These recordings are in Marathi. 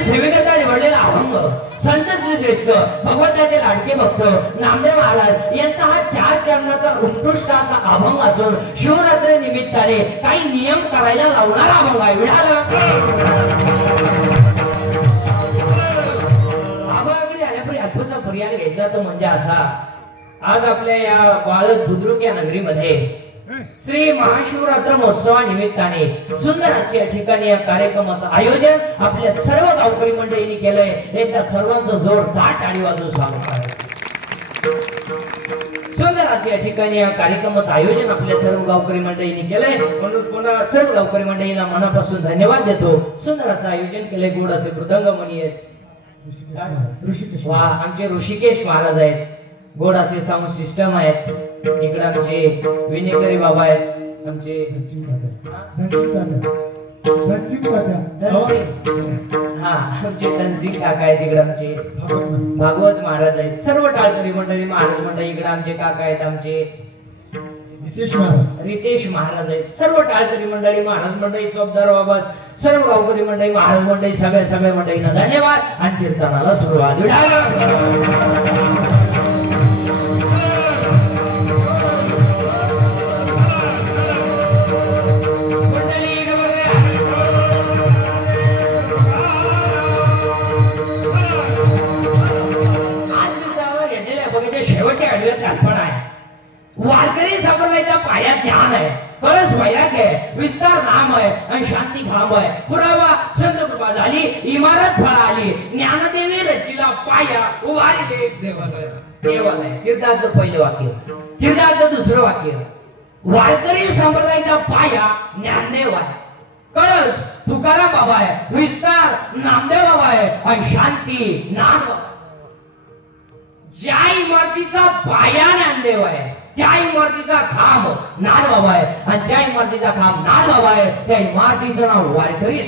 सेवेकरता निवडलेला अभंग संत श्रेष्ठ भगवंताचे लाडके भक्त नामदेव महाराज यांचा हा 4 चरणाचा उत्कृष्ट असा अभंग असून शिवरात्री निमित्ताने काही नियम करायला लावणारा अभंग आहे. अभंगाकडे आल्यापुढे अद्भुत पर्याय घ्यायचा तो म्हणजे असा, आज आपल्या या बाळद बुद्रुक या नगरीमध्ये श्री महाशिवरात्र महोत्सवानिमित्ताने सुंदर असे या ठिकाणी या कार्यक्रमाचं आयोजन आपल्या सर्व गावकरी मंडळींनी केलंय. एकदा सर्वांचं जोरदार टाळी वाजवून स्वागत आहे. सुंदर असे या ठिकाणी या कार्यक्रमाचं आयोजन आपल्या सर्व गावकरी मंडळींनी केलंय, म्हणून पुन्हा सर्व गावकरी मंडळींना मनापासून धन्यवाद देतो. सुंदर असं आयोजन केलंय. गोड असे मृदंगमणी आहेत, आमचे ऋषिकेश महाराज आहेत. गोड असे साऊंड सिस्टम आहेत. इकडे आमचे विनेकरी बाबा आहेत, आमचे आमचे धनसिंग काका आहेत. इकडे आमचे भागवत महाराज आहेत. सर्व टाळकरी मंडळी महाराज मंडळी इकडे आमचे काका आहेत, आमचे रितेश महाराज आहेत. सर्व टाळकरी मंडळी महाराज मंडळी चौकदार बाबा सर्व गावकरी मंडळी महाराज मंडळी सगळ्या मंडळींना धन्यवाद आणि कीर्तनाला सुरुवात. वारकरी संप्रदायाचा पाया ज्ञान आहे, कळस वैराग्य आहे, विस्तार नाम आहे आणि शांती खांब आहे. पुरावा संत कृपा झाली, इमारत फळ आली, ज्ञानदेवी रचिला पाया उभारले देवालय. कीर्तार्थ पहिलं वाक्य. कीर्तार्थ दुसरं वाक्य. वारकरी संप्रदायाचा पाया ज्ञानदेव आहे, कळस तुकाराम बाबा आहे, विस्तार नामदेव बाबा आहे आणि शांती नाथ बाबा. ज्या इमारतीचा पाया ज्ञानदेव आहे, त्या इमारतीचा खांब नाथ बाबा आहे आणि ज्या इमारतीचा खांब नाथ बाबा आहे त्या इमारतीचं नाव वारकरी.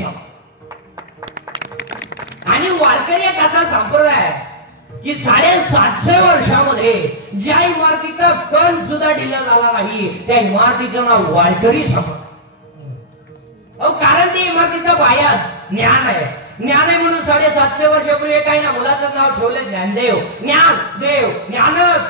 आणि वारकरी एक असा संप्रदाय आहे की 750 वर्षामध्ये ज्या इमारतीचा कण सुद्धा ढिला झाला नाही त्या इमारतीचं नाव वारकरी संप्रदाय. कारण त्या इमारतीचा पायाच ज्ञान आहे. ज्ञान आहे म्हणून 750 वर्षापूर्वी काही ना मुलाचं नाव ठेवलं ज्ञानदेव. ज्ञान देव, ज्ञानच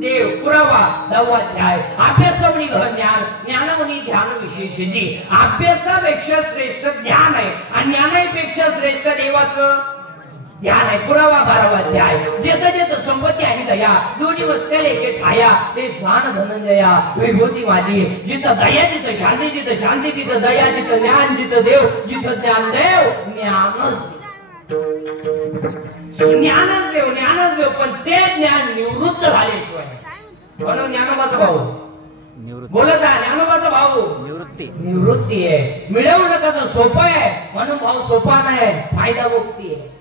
देव. पुरावा 10वा अध्याय. अभ्यासवणी ज्ञान, ज्ञानवणी ध्यान विशेषची. अभ्यासापेक्षा श्रेष्ठ ज्ञान आहे आणि ज्ञानापेक्षा श्रेष्ठ देवाचं ध्यान आहे. पुरावा 12वा अध्याय. जेत संपत्ती आणि दया दोन्ही वसलेले एके ठाया, ते शान धनंजया विभूती माझी. जिथं दया तिथं शांती, जिथं शांती तिथं दया, जिथं ज्ञान जिथं देव, जिथं ज्ञान देव ज्ञानच ज्ञानच देव. पण ते ज्ञान निवृत्त झाल्याशिवाय. म्हणून ज्ञानोबाचा भाऊ बोलत आहे, ज्ञानोबाचा भाऊ निवृत्ती आहे. मिळवणं कसं सोपं आहे म्हणून भाऊ सोपा नाही, फायदा मुक्ती आहे.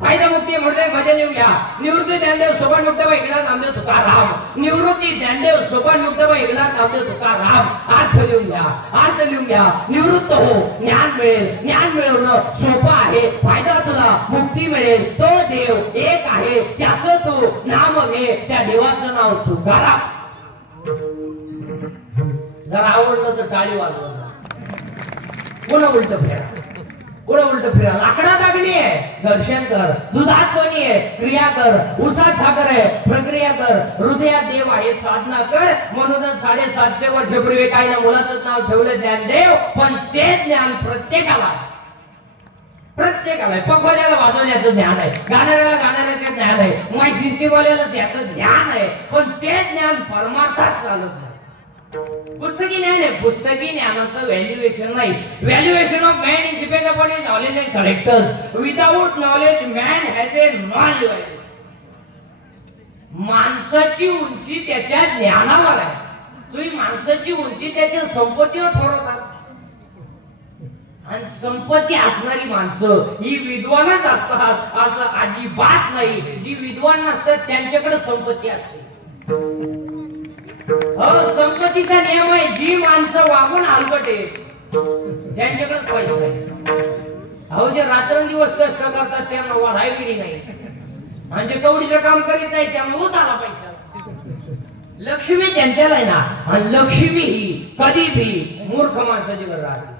फायदा मुक्ती म्हणजे भजन लिहून घ्या. निवृत्ती ज्ञानदेव सोपान मुक्त एकनाथ नामदेव तुकाराम. निवृत्ती ज्ञानदेव सोपान मुक्त एकनाथ नामदेव तुकाराम. अर्थ लिहून घ्या, अर्थ लिहून घ्या. निवृत्त हो, ज्ञान मिळेल. ज्ञान मिळवणं सोपं आहे, फायदा तुला मुक्ती मिळेल. तो देव एक आहे, त्याचं तू नाम घे, त्या देवाचं नाव तुकाराम. जर आवडलं तर टाळी वाजवा. पुन्हा उलट फिरा, पुढे उलट फिरा. लाकडात अग्नी आहे, दर्शन कर. दुधात पाणी आहे, क्रिया कर. उसात साखर आहे, प्रक्रिया कर. हृदयात देव आहे, साधना कर. म्हणूनच 750 वर्षापूर्वी काही ना मुलाचं नाव ठेवलं ज्ञानदेव. पण ते ज्ञान प्रत्येकाला पकवाद्याला वाजवण्याचं ज्ञान आहे, गाणाऱ्याला गाणाऱ्याचं ज्ञान आहे, माय सिस्टीमवाल्याला त्याचं ज्ञान आहे. पण ते ज्ञान परमार्थात चालत नाही. पुस्तकी ज्ञान आहे, पुस्तकी ज्ञानाचं व्हॅल्युएशन नाही. Valuation of man is depend upon his knowledge and characters. Without knowledge man has a non livable. माणसाची उंची त्याच्या ज्ञानावर आहे. तुम्ही माणसाची उंची त्याच्या संपत्तीवर ठरवता. आणि संपत्ती असणारी माणसं ही विद्वानच असतात असं अजिबात नाही. जी विद्वान नसतात त्यांच्याकडे संपत्ती असते. संपत्तीचा नियम आहे, जी माणसं वागून हलकटे त्यांच्याकडेच पैसा आहे. अहो जे रात्रंदिवस कष्ट करतात त्यांना वाढाय बिडी नाही. म्हणजे कवडीचं काम करीत नाही त्यामुळे उतारा पैसा लक्ष्मी त्यांच्याला आहे ना आणि लक्ष्मी ही कधी भी मूर्ख माणसाची घर राहते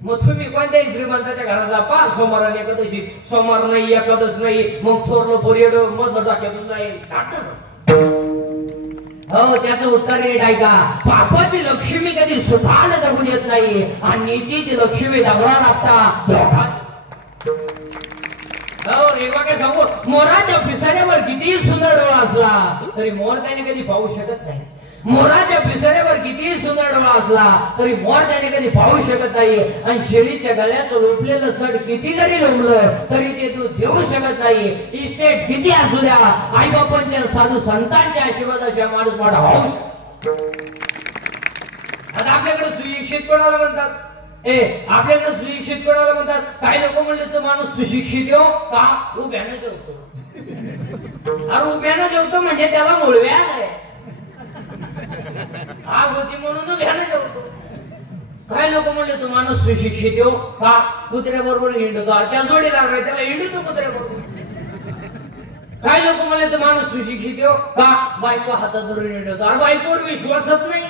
मग तुम्ही कोणत्याही श्रीमंताच्या घरात जा पा सोमवार एकादशी सोमवार नाही एकादश नाही मग थोरलं पोरियड मधलं टाक्यातून जाईल हो त्याचं उत्तर नीट ऐका पापाची लक्ष्मी कधी सुखान जगून येत नाही आणि नीतीची लक्ष्मी दगडा लागता हो रेवा काय सांगू मोराच्या पिसाऱ्यावर कितीही सुंदर डोळा असला तरी मोर त्याने कधी पाहू शकत नाही मोराच्या पिसाऱ्यावर कितीही सुंदर डोळा असला तरी मोर त्याने कधी पाहू शकत नाही आणि शेळीच्या गळ्याचं लोटलेलं सड किती जरी लोंबलं तरी ते दूध देऊ शकत नाही इस्टेट किती असू द्या आई बापांच्या साधू संतांच्या आशीर्वादाशिवाय माणूस मोठा होऊ शकतो आता आपल्याकडे सुशिक्षित कोणाला म्हणतात आपल्याकडे सुशिक्षित कोणाला म्हणतात काही लोक म्हणले तर माणूस सुशिक्षित हो का उभ्यानं जेवतो अरे उभ्यानं जेवतो म्हणजे त्याला मूळव्याध आहे आग होती म्हणून उभ्यानं जेवतो काही लोक म्हणले तो माणूस सुशिक्षित हो का कुत्र्या बरोबर हिंडतो त्या जोडीदार आहे त्याला हिंडतो कुत्र्या बरोबर काही लोक म्हणले तो माणूस सुशिक्षित हो का बायको हातात धरून हिंडतो अरे बायकोवर विश्वासच नाही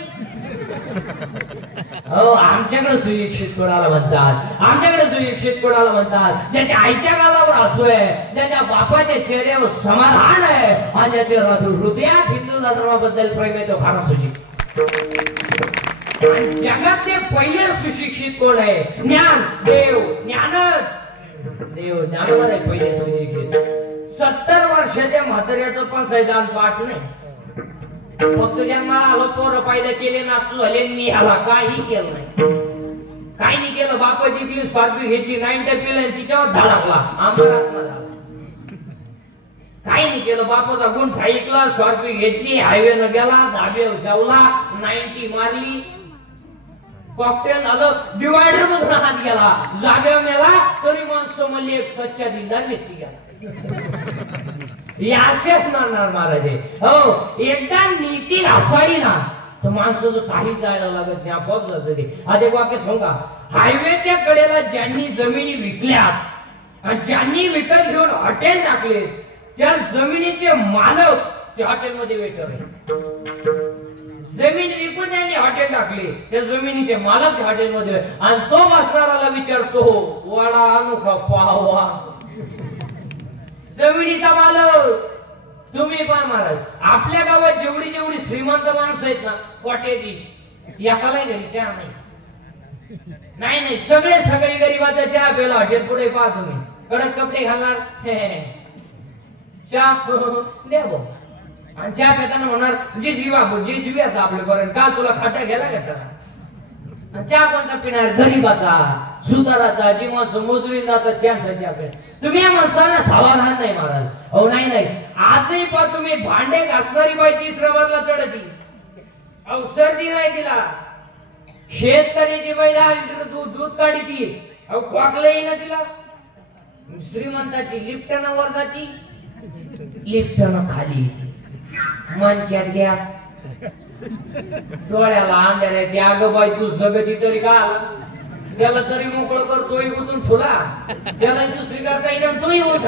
हो आमच्याकडे सुशिक्षित कोणाला म्हणतात आमच्याकडे सुशिक्षित कोणाला म्हणतात ज्याच्या आईच्या गालावर हसू आहे ज्याच्या बापाच्या चेहऱ्यावर समाधान आहे आणि ज्याच्या हृदयात हिंदू धर्माबद्दल प्रेम आहे तो फार सुशिक्षित जगातले पहिले सुशिक्षित कोण आहे ज्ञान देव ज्ञानच देव ज्ञानवर आहे पहिले सुशिक्षित 70 वर्षाच्या म्हाताऱ्याचं पण सैदान पाठ नाही फक्त जन्माला आलो पोरं पायदा केले नातू झाले मी ह्याला काही केलं नाही काही नाही केलं बापाची इकली स्कॉर्पिओ घेतली 90 पिलं तिच्यावर धडकला आमरात झाला काही नाही केलं बापाचा गुंठा ऐकला स्कॉर्पिओ घेतली हायवे न गेला धाब्यावर जेवला 90 मारली कॉकटेल झालं डिवायडर मधून हात गेला जाग्या मेला तरी माणसं म्हणली एक सच्चा दिलदार व्यक्ती गेला महाराज हो एकदा नीती असाडी ना तर माणसाचं काही जायला लागत नाही आपोआप जात ते आता एक वाक्य सांगा हायवेच्या कडेला ज्यांनी जमिनी विकल्यात आणि ज्यांनी विकत घेऊन हॉटेल टाकले त्या जमिनीचे मालक त्या हॉटेलमध्ये वेटर आहे जमीन विकून ज्यांनी हॉटेल टाकले त्या जमिनीचे मालक त्या हॉटेलमध्ये आणि तो बसणाराला विचारतो वाडा आणू का पावा जमिनीचा मालक तुम्ही पण महाराज आपल्या गावात जेवढी जेवढी श्रीमंत माणसं आहेत ना कोट्याधीश एकालाही घरी चहा नाही नाही सगळे सगळे गरीबाचा चहा प्यायला हॉटेल पुढे पहा तुम्ही कडक कपडे घालणार चहा द्या भाऊ आणि चहा पिताना म्हणणार जेसीबी आता आपल्यापर्यंत का तुला खाटा गेला का चहा कोणचा पिणार गरीबाचा सुताराचा जी माणसं मोजरी जातात त्यांचा चहा पिणार तुम्ही या माणसाला समाधान नाही महाराज अहो नाही आजही पण तुम्ही भांडे घासणारी बाई 30 नंबरला चढती अहो सर्दी नाही तिला शेतकऱ्याची बाई दूध काढी ती अहो खोकलंही ना तिला श्रीमंताची लिफ्टनं वर जाती लिफ्टनं खाली मनक्यात घ्या डोळ्याला अंधार आहे अगं बाई तू जगती तरी का त्याला तरी मोकळं कर तोही गुतून ठुला त्याला दुसरी करता येईल तोही होत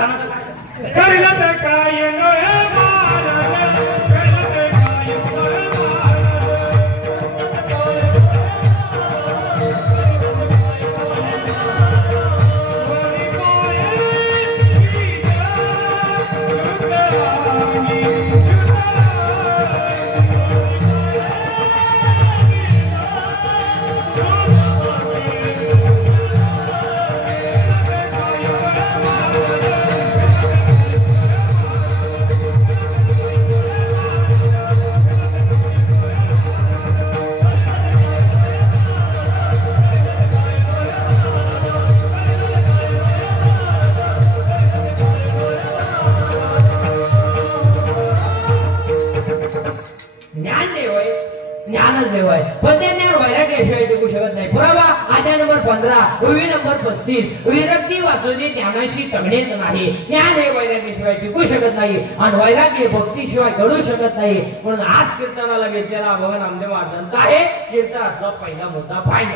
अध्याय नंबर 15 ओवी नंबर 35 विरक्ती वाचवणे ज्ञानाशी तगडेच नाही ज्ञान हे वैराग्याशिवाय टिकू शकत नाही आणि वैराग्य भक्तीशिवाय घडू शकत नाही म्हणून आज कीर्तनाला घेतलेला भगवान नामदेव महाराजांचा आहे कीर्तनातला पहिला मुद्दा फायदा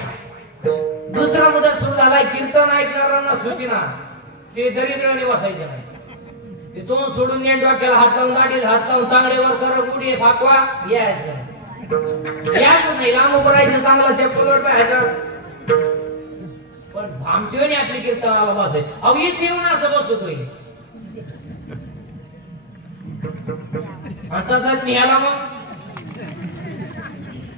दुसरा मुद्दा सुरू झालाय कीर्तन ऐकणाऱ्यांना सूचना ते दरिद्राने वाचायचे नाही तो सोडून या डोक्याला हात लावून गाडीला हात लावून तांगडेवर कर गुडी फाकवा याच नाही लांब उभं राहायचं चांगला चप्पलवर पाहायचं पण भामटीवणी आपली कीर्तनाला बसायचं अहो इथे येऊन असं बसतोय तसाच निघाला मग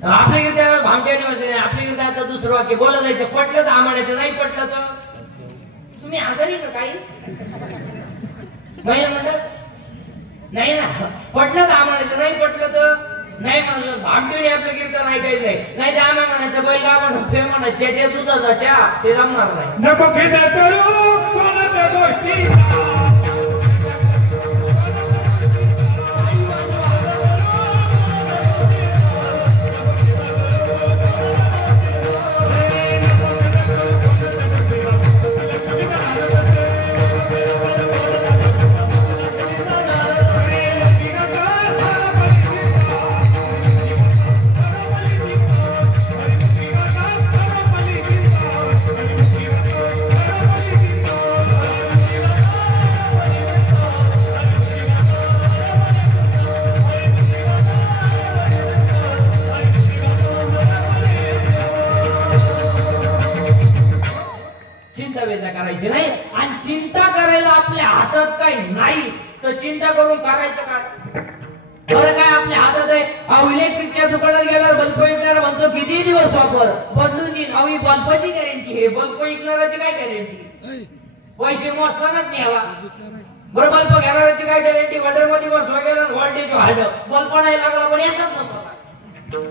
आपल्या कीर्तनाला भामटीवणी बसायचं आपल्या कीर्तनाचं दुसरं वाक्य बोलत जायचं पटलं तर आम्हालाचं नाही पटलं तर तुम्ही आजारी का काही नाही ना पटलं तर आम्हालाचं नाही पटलं तर नाही म्हणायचं भामटीने आपलं कीर्तन ऐकायचं नाही ते आम्हाला म्हणायचं बैल का म्हणतो म्हणायचं त्याच्या दुधाचा चहा ते जमणार नाही नको करू कोणाच्या गोष्टी करायची नाही आणि चिंता करायला आपल्या हातात काही नाही तर चिंता करून करायचं काय बरं काय आपल्या हातात आहे अहो इलेक्ट्रिकच्या दुकानात गेल्यावर बल्ब विकणार म्हणतो किती दिवस वापर बदलून देईन अहो ही बल्बाची गॅरंटी आहे बल्ब विकणाराची काय गॅरंटी पैसे मोजतानाच नाही आला बरं बल्ब घेणाराची काय गॅरंटी वॉटर मध्ये बसवा गेला व्होल्टेज वाढलं बल्ब नाही लागला पण याचाच नंबर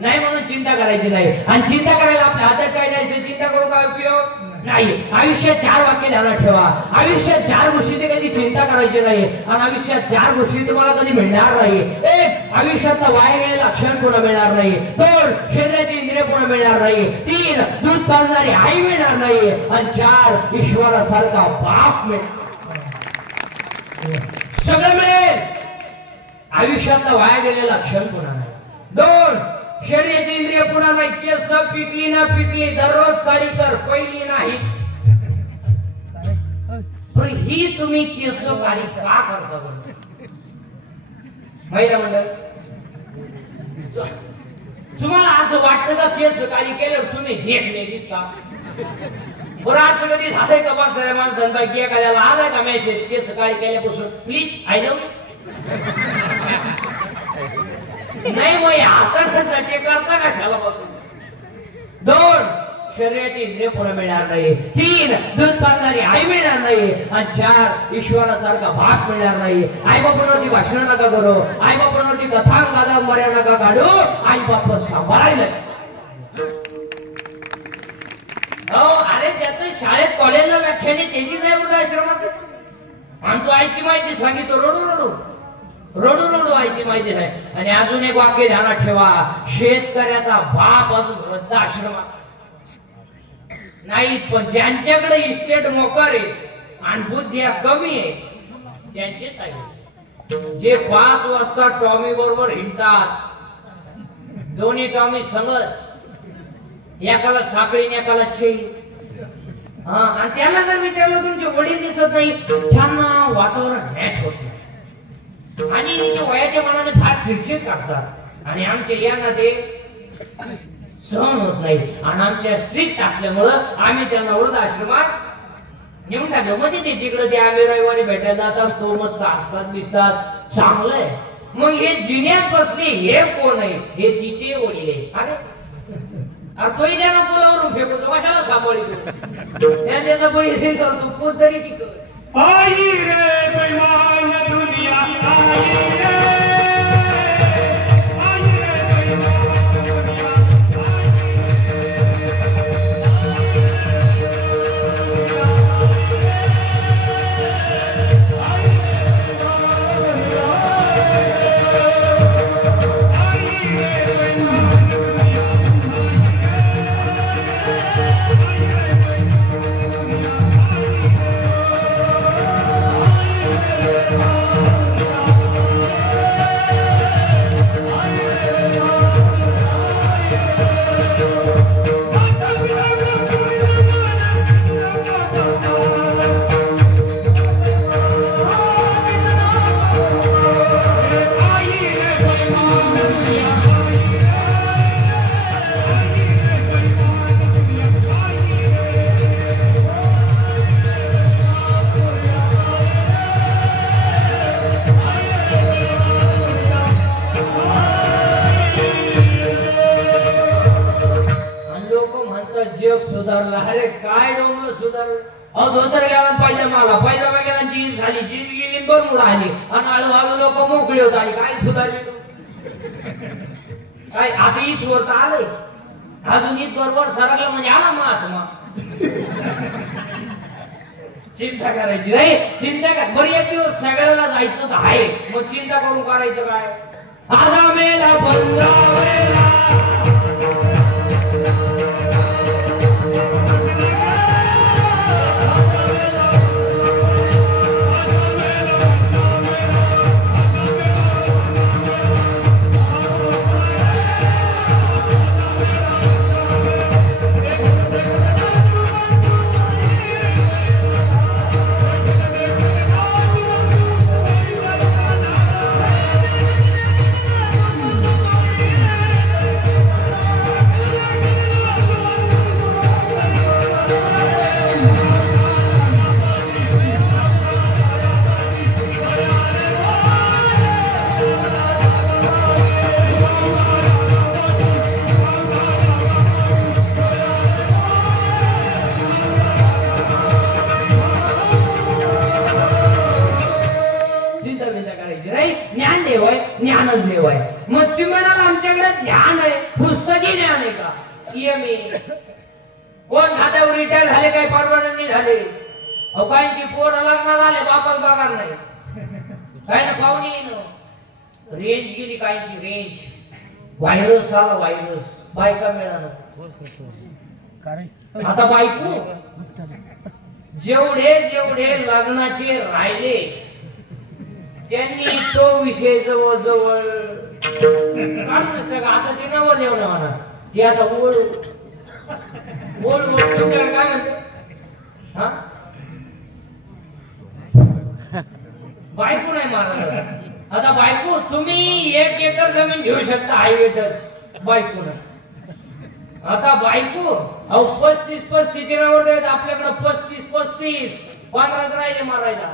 नाही म्हणून चिंता करायची नाही आणि चिंता करायला आपल्या हातात काय नाही चिंता करून काय उपयोग नाही आयुष्यात 4 वाक्य ध्यानात ठेवा आयुष्यात 4 गोष्टीची कधी चिंता करायची नाही आणि आयुष्यात 4 गोष्टी तुम्हाला कधी मिळणार नाही 1 आयुष्यातला वाया गेलेला क्षण पुन्हा मिळणार नाही 2 शरीराची इंद्रिय पुन्हा मिळणार नाही 3 दूध पाजणारी आई मिळणार नाही आणि 4 ईश्वरासारखा बाप मिळणार सगळं मिळेल आयुष्यातला वाया गेलेला क्षण पुन्हा नाही 2 शरीराची इंद्रिय पुन्हा नाही केस पिकली ना पिकली दररोज काढी कर पहिली नाही पण ही तुम्ही केस काढी का करता बरं महिला मंडळ तुम्हाला असं वाटतं का केस काढी केल्यावर तुम्ही देखणे दिसता बरं असं कधी झालंय का बसणाऱ्या माणसांपैकी एखाद्याला आलाय का मेसेज केस काढी केल्यापासून प्लीज आय नो नाही मग हातासाठी करता कशाला बघतो 2 शरीराची इंद्रिय पुन्हा मिळणार नाही 3 दूध पाजणारी आई मिळणार नाही आणि 4 ईश्वरासारखा बाप मिळणार नाही आई बापांवरती भाषण नका करू आई बापांवरती कथा कादंबऱ्या नका काढू आई बाप सांभाळायला अरे त्याचं शाळेत कॉलेजला व्याख्याने त्याची नाही वृद्धाश्रमात आणि तू आईची माहिती सांगितलं रडू रडू आईची माहिती आहे आणि अजून एक वाक्य ध्यानात ठेवा शेतकऱ्याचा बाप अजून वृद्धाश्रमात नाही पण ज्यांच्याकडे इस्टेट मोकार आहे आणि बुद्ध्या कमी आहे त्यांचेच आहे जे 5 वाजता टॉमी बरोबर हिंडतात दोन्ही टॉमी संगच एकाला साखळी आणि एकाला चेन आणि त्याला जर विचारलं तुमचे वडील दिसत नाही त्यांना वातावरण मॅच होत नाही आणि ते वयाच्या मनाने फार चिडचिड करतात आणि आमचे यांना ते सहन होत नाही आणि आमच्या स्ट्रिक्ट असल्यामुळं आम्ही त्यांना वृद्धाश्रमात नेऊन टाकलं म्हणजे ते तिकडे ते आम्ही रविवारी भेटायला जातात तो मस्त असतात दिसतात चांगलंय मग हे जिन्यात बसले हे कोण आहे हे तिचे वडील आहे अरे तोही त्यांना पुलावरून फेकतो कशाला सांभाळतो त्याचा बळी करतो कोण तरी टिकतो आई रे बेईमान दुनिया आई रे सुधारला. अरे काय डोंगर सुधारलं. अहो धोतर गेला पायजमाला, पायजमा गेला जीन्स आली, जीन्स गेली बरमुडा आली आणि हळूहळू लोक मोकळी होत आली. काय सुधारली काय? आता इथवर तर आलंय, अजून इथवर सरकलं म्हणजे आला महात्मा. चिंता करायची नाही, चिंता कर. बरं एक दिवस सगळ्याला जायचं तर आहे, मग चिंता करून करायचं काय? आजा मेला पंजाबेला ज्ञानच देव आहे. मग तुम्ही म्हणाल आमच्याकडे ज्ञान आहे, पुस्तकी ज्ञान आहे का? कोण खात्यावर रिटायर झाले, काही परवानगी झाले. अहो काहींची पोरं लग्नाला आले, बापाला पगार नाही, काय ना पाहुणे रेंज गेली, काहींची रेंज, व्हायरस आला, व्हायरस, बायका मिळालं. आता बायको जेवढे जेवढे लग्नाचे राहिले त्यांनी तो विषय जवळ जवळ काढून नसतं का? आता ते नवं देव ना म्हणा, ते आता ओढ ओढ तुमच्याकडे काय म्हणते? हा बायको नाही मारला. आता बायको तुम्ही 1 एकर जमीन घेऊ शकता, हायवे टच, बायको नाही. आता बायको अहो 35 चे नावर देत आपल्याकडे, 35 15 राहिले मारायला.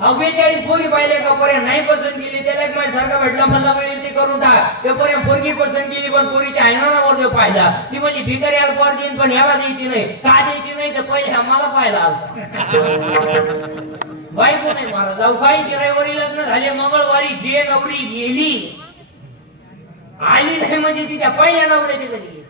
42 पोरी पाहिले का? पर्यंत नाही पसंत केली, त्याला एक माझ्या सारखा भेटला, मला मिळेल ते करून टाक. ते पर्यंत पोरगी पसंत केली, पण पोरीच्या आयनावर देव पाहिला. ती म्हणजे भिकारी याला पोर देईन, पण याला द्यायची नाही. का द्यायची नाही? तर पहिले मला पाहिला आलता. बायको नाही मारा जाऊ. काही रविवारी लग्न झाले, मंगळवारी जे नवरी गेली आली नाही म्हणजे तिच्या पहिल्या नवऱ्याची घरी.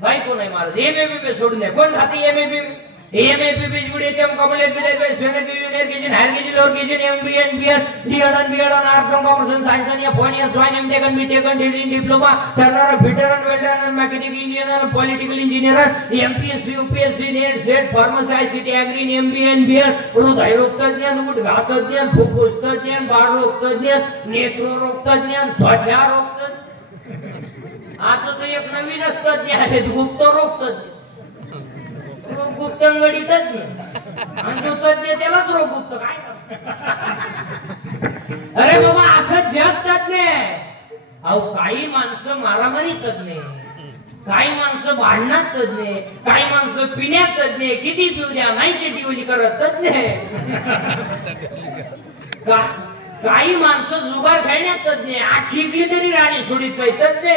बायको नाही मारत. एमएबीबी सोडून द्या. कोण खाते एमएबीबी? एमएबीबी जुडेचम कॉम्प्लेक्स बिलेबे स्वेनेट engineer KG higher KG lower KG एमबीएन बीएड आर्ट कॉमर्स सायन्स आणि फोनिया स्वाइन एमटेकन बीटेकन diploma turner fitter welder mechanical engineer political engineer MPSC UPSC NET SET pharmacy ICT agri एमबीएन बीएड हृदयरोग तज्ञ उद्घात तज्ञ फुफ्फुस तज्ञ बाळरोग तज्ञ नेत्ररोग तज्ञ त्वचा रोग तज्ञ. आता तर एक नवीनच तज्ञ आहेत, गुप्त रोग तज्ञ. गुप्तंगडी तज्ञ आणि जो तज्ञ त्यालाच रोग गुप्त काय? अरे बाबा अख्खं जग तज्ञ. अहो काही माणसं मारामारी तज्ञ, काही माणसं भांडणात तज्ञ, काही माणसं पिण्यात तज्ञ, किती पिऊ द्या नाही चिटीवली करत तज्ञ, काही माणसं जुगार खेळण्यात तज्ञ, आखिकली तरी राणी सोडीत नाही तज्ञ.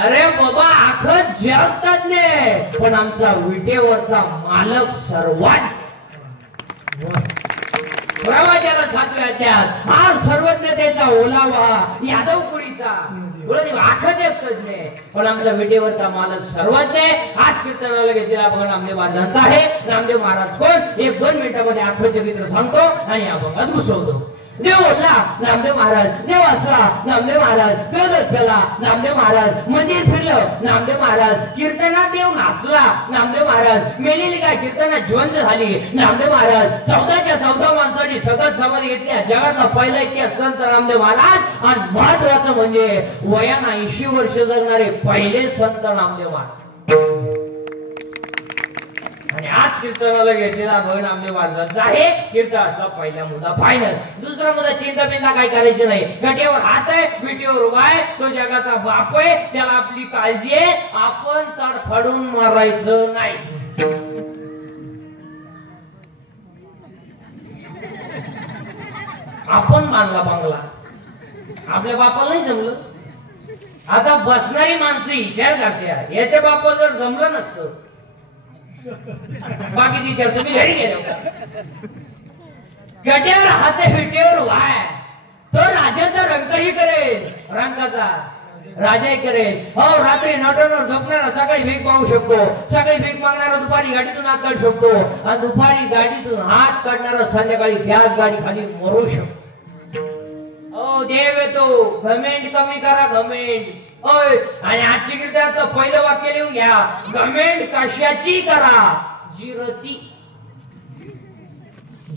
अरे बाबा अख्खं जग तज्ञ, पण आमचा विटेवरचा मालक सर्वात प्रवाजाला सातव्यात हा सर्वज्ञतेचा ओलावा यादव कुळीचा अख्खं जग तज्ञ, पण आमचा विटेवरचा मालक सर्वज्ञ. आज कीर्तनाला घेतलेला अभंग नामदेव महाराजांचा आहे. नामदेव महाराज कोण? 1-2 मिनिटांमध्ये अख्खं चरित्र सांगतो आणि अभंगात घुसवतो. देव बोलला नामदेव महाराज, देव असला नामदेव महाराज, देवदत्त पेला नामदेव महाराज, मंदिर फिरलं नामदेव महाराज, कीर्तनात देव नाचला नामदेव महाराज, मेलेली काय कीर्तनात जिवंत झाली नामदेव महाराज. 14च्या 14 माणसांनी सगळं समाधी घेतल्या. जगातला पहिला इतिहास संत नामदेव महाराज. आणि महत्वाचं म्हणजे वयानं 80 वर्ष जगणारे पहिले संत नामदेव महाराज. आणि आज कीर्तनाला घेतलेला भगवान नामदेव महाराजांचा आहे. कीर्तनाचा पहिला मुद्दा फायनल. दुसरा मुद्दा चिंता बिंता काय करायची नाही. गटेवर हात आहे, विटेवर उभा आहे, तो जगाचा बाप आहे, त्याला आपली काळजी आहे. आपण तडफडून मारायचं नाही. आपण बांधला बंगला, आपल्या बापाला नाही जमलं. आता बसणारी माणसं विचार करते याच्या बापाला जर जमलं नसतं बाकी विचार तुम्ही घरी गेले कट्यावर हात फिटेवर वाय तो राजाचा रंगही करेल रंगाचा राजाही करेल हो रात्री नटवर झोपणारा सकाळी भीक मागू शकतो सकाळी भीक मागणारा दुपारी गाडीतून हात काढू शकतो आणि दुपारी गाडीतून हात काढणारा संध्याकाळी त्याच गाडी खाली मरू शकतो ओ देव येतो घमेंट कमी करा घमेंट ओय आणि आजची कीर्तनाचं पहिलं वाक्य लिहून घ्या घमेंट कशाची करा जिरती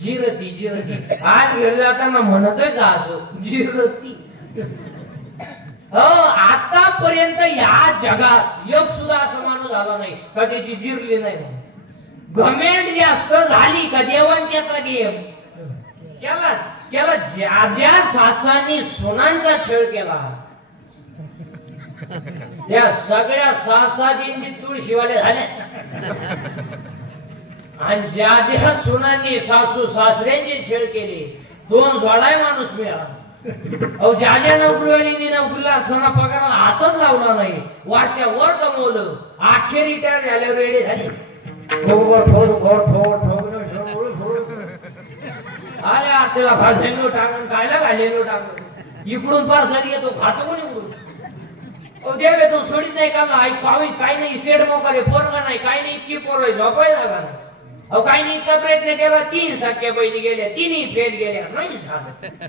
जिरती जिरती आज घरी जाताना म्हणतोय असं जिरती हो आतापर्यंत या जगात एक सुद्धा असं माणूस झाला नाही का त्याची जिरली नाही घमेंट जास्त झाली का देवांच्याचा गेम केला केला ज्या ज्या सासांनी सोनांचा छळ केला त्या सगळ्या सासा दिंडीत तुळशीवाले झाले आणि ज्या ज्या सुनांनी सासू सासऱ्यांचे छळ केले दोन सोडाय माणूस मिळाला अहो ज्या ज्या नोकरीवालींनी नोकरीला असताना पगाराला हातच लावला नाही वरच्या वर कमवलं अखेर रिटायर झाल्यावर रेडे झाले आल्या त्याला घाललेलो टाकून कायला घाललेलो टाकून इकडून पार्सल येतो खातो कोणी इकडून देव येतो सोडीत नाही का पावी काही नाही स्टेट मोकारे पोरगा नाही काही नाही इतकी पोर झोपाय जागा नाही अहो काही नाही इतका प्रयत्न केला 3 सख्या बहिणी गेल्या तिन्ही फेल गेल्या नाही साधत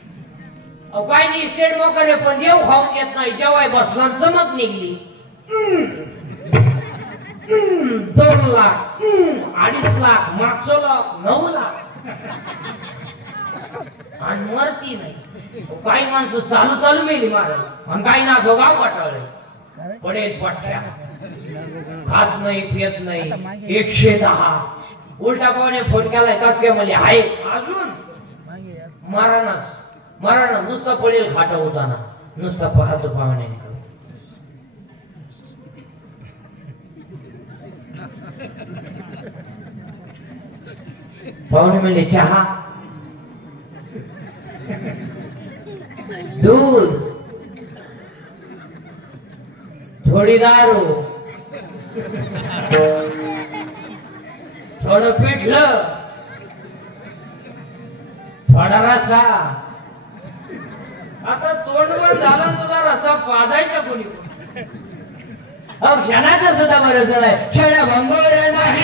अहो काही नाही स्टेट मोकारे पण देव खाऊन घेत नाही जेव्हा बसला चमक निघली 2 लाख 2.5 लाख मागचं लाख 9 लाख आणि मरती नाही काही माणसं चालू चालू मेली महाराज आणि काही ना गाव काटाळले पडेल पठ्या खात नाही पियत नाही 110 उलटा पाहुणे फोन केलाय कस काय म्हणले हाय अजून मरानाच मराना नुसता पडेल खाटा होताना नुसता पाहतो पाहुणे पाहुणे म्हणले चहा दूध थोडी दारू थोडं पिठलं थोडा रसा आता तोंडवर झाला तुला रसा पाजायचा कोणी क्षणाचं सुद्धा बरंच नाही क्षण भंगोर नाही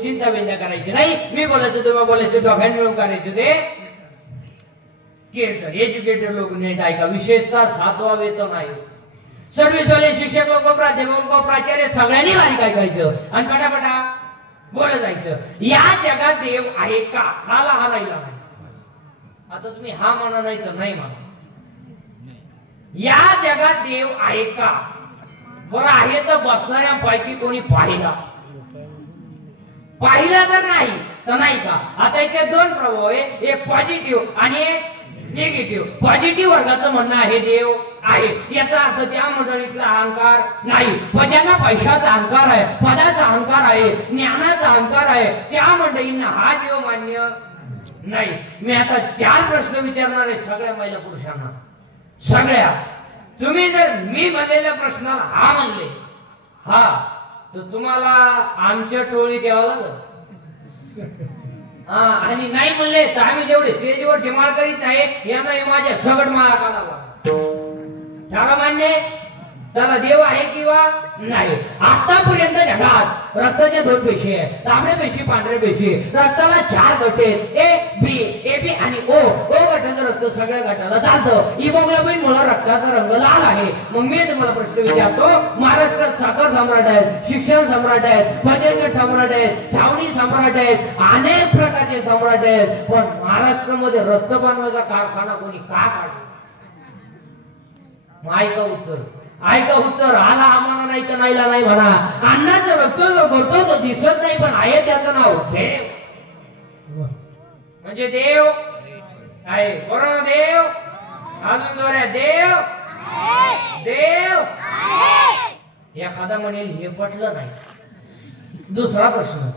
चिंता बिंता करायची नाही मी बोलायचं तुम्ही बोलायचं दोघांनी मिळून करायचं ते कीर्तन एज्युकेटेड लोक नीट ऐका विशेषतः 7वा वेतन आहे सर्व्हिस वाले शिक्षक लोक प्राध्यापक प्राचार्य सगळ्यांनी बारीक ऐकायचं आणि पटापटा बोलत जायचं या जगात देव आहे का हाला हा राहिला नाही आता तुम्ही हा म्हणा नाही तर नाही म्हणा या जगात देव आहे का बरं आहे तर बसणाऱ्यांपैकी कोणी पाहिला जर नाही तर नाही का आता याचे 2 प्रभाव आहे एक पॉझिटिव्ह आणि एक निगेटिव्ह पॉझिटिव्ह वर्गाचं म्हणणं आहे देव आहे याचा अर्थ त्या मंडळीतला अहंकार नाही पण ज्यांना पैशाचा अहंकार आहे पदाचा अहंकार आहे ज्ञानाचा अहंकार आहे त्या मंडळींना हा देव मान्य नाही मी आता 4 प्रश्न विचारणार आहे सगळ्या महिला पुरुषांना सगळ्या तुम्ही जर मी म्हणलेल्या प्रश्नाला हा म्हणले हा तर तुम्हाला आमच्या टोळीत यावं लागलं आणि नाही म्हणले तर आम्ही जेवढे स्टेजवर जेमाळ करीत नाही यांना माझ्या सगड माळा काढावा झाला मान्य चला देव आहे किंवा नाही आतापर्यंत जगात रक्ताच्या 2 पेशी आहे तांबड्या पेशी पांढऱ्या पेशी रक्ताला 4 गट आहेत ए बी आणि ओ गटाचं रक्त सगळ्या गटाला चालतं हिमोग्लोबिन मुळे रक्ताचा रंग लाल आहे मग मी तुम्हाला प्रश्न विचारतो महाराष्ट्रात साखर सम्राट आहेत शिक्षण सम्राट आहेत बचत सम्राट आहेत छावणी सम्राट आहेत अनेक प्रकारचे सम्राट आहेत पण महाराष्ट्रामध्ये रक्त बनवायचा कारखाना कोणी का काढला ऐका उत्तर आला आम्हाला नाही तर नाहीला नाही म्हणा अन्नाचं रक्त जो करतो तो दिसत नाही पण आहे त्याचं नाव देव म्हणजे देव आहे बरोबर देव अजून दोऱ्या देव देव एखादा म्हणेल हे पटलं नाही दुसरा प्रश्न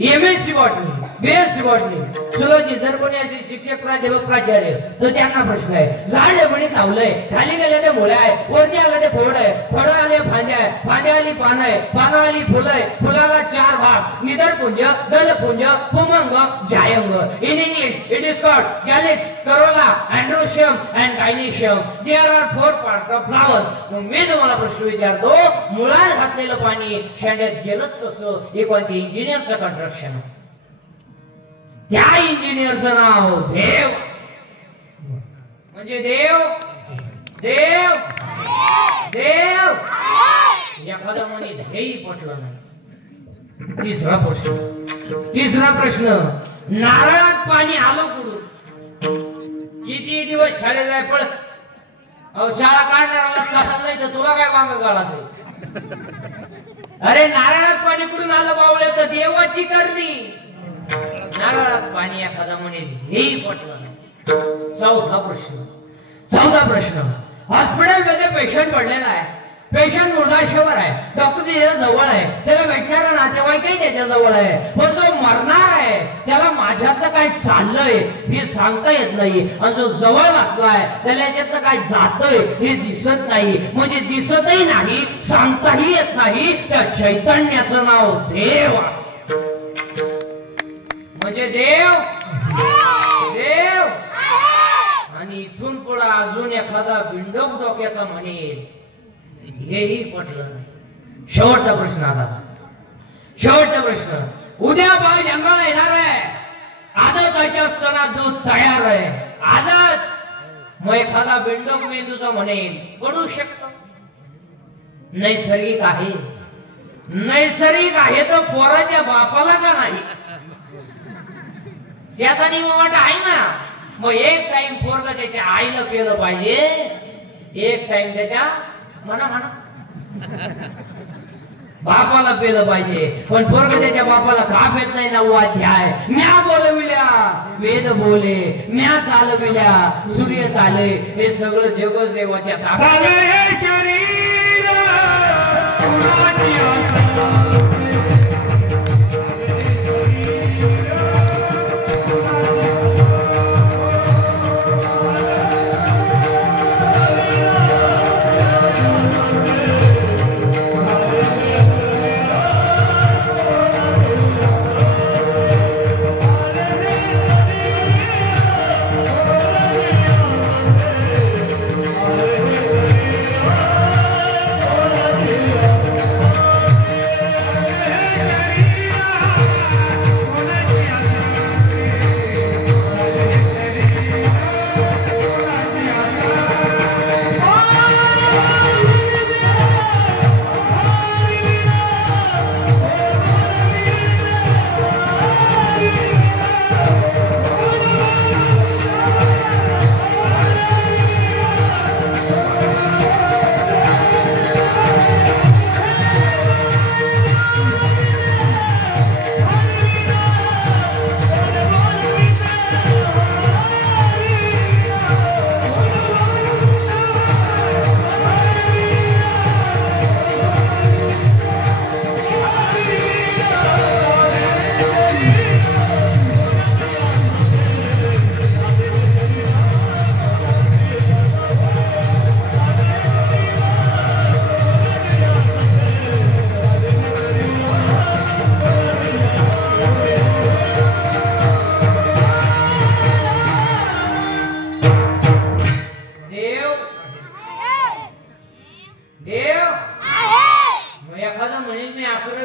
एमएससी बॉटनी बीएससी बॉटनी सुलोजी जर कोणी असे शिक्षक प्राध्यापक प्राचार्य तर त्यांना प्रश्न आहे झाड जमिनीत लावलंय खाली गेले ते मुळे आहे वरती आलं ते फोड आहे फोड आले फांद्या आहे फांद्या आली पानं आहे पानं आली फुलं आहे फुलाला 4 भाग निदरपुंज दलपुंज पुमंग जायंग in English it is called calyx corolla androecium and gynoecium there are 4 part of flowers मी तुम्हाला प्रश्न विचारतो मुळात घातलेलं पाणी शेंड्यात गेलंच कसं हे कोणते इंजिनियरचं कंस्ट्रक्शन त्या इंजिनियरचं नाव देव म्हणजे देव देव देव एखादा म्हणे हेही पटलं नाही तिसरा प्रश्न नारळात पाणी आलं कुठून किती दिवस शाळेत जाय पडत शाळा काढणाऱ्याला काढलं नाही तर तुला काय मागं काढायचं अरे नारळात पाणी कुठून आलं बावळे तर देवाची करणी नारळात पाणी एखादा म्हणेल हेही पटलं नाही चौथा प्रश्न हॉस्पिटल मध्ये पेशंट पडलेला आहे पेशंट मुर्दाशेवर आहे डॉक्टर त्याच्या जवळ आहे त्याला भेटणारा नातेवाईकही त्याच्या जवळ आहे पण जो मरणार आहे त्याला माझ्यातलं काय चाललंय हे सांगता येत नाही आणि जो जवळ बसलाय त्याला याच्यातलं काय जातंय हे दिसत नाही म्हणजे दिसतही नाही सांगताही येत नाही त्या चैतन्याचं नाव देव म्हणजे देव देव आणि इथून पुढे अजून एखादा बिंडोक डोक्याचा म्हणेल हेही पटलं नाही शेवटचा प्रश्न उद्या बाळ जंगल येणार आहे आजच्या सणात दूध तयार आहे आजच मग एखादा बिंडोक मेंदूचा म्हणेल पडू शकतो नैसर्गिक आहे तर पोराच्या बापाला का नाही त्याचा नियम आहे ना मग एक टाइम पोरग त्याच्या आईला पेलं पाहिजे एक टाइम त्याच्या म्हणा बापाला पेलं पाहिजे पण पोरग त्याच्या बापाला का पेत नाही 9वा अध्याय म्या बोलविल्या वेद बोले म्या चालविल्या सूर्य चाले हे सगळं जगच देवाच्या ताब्यात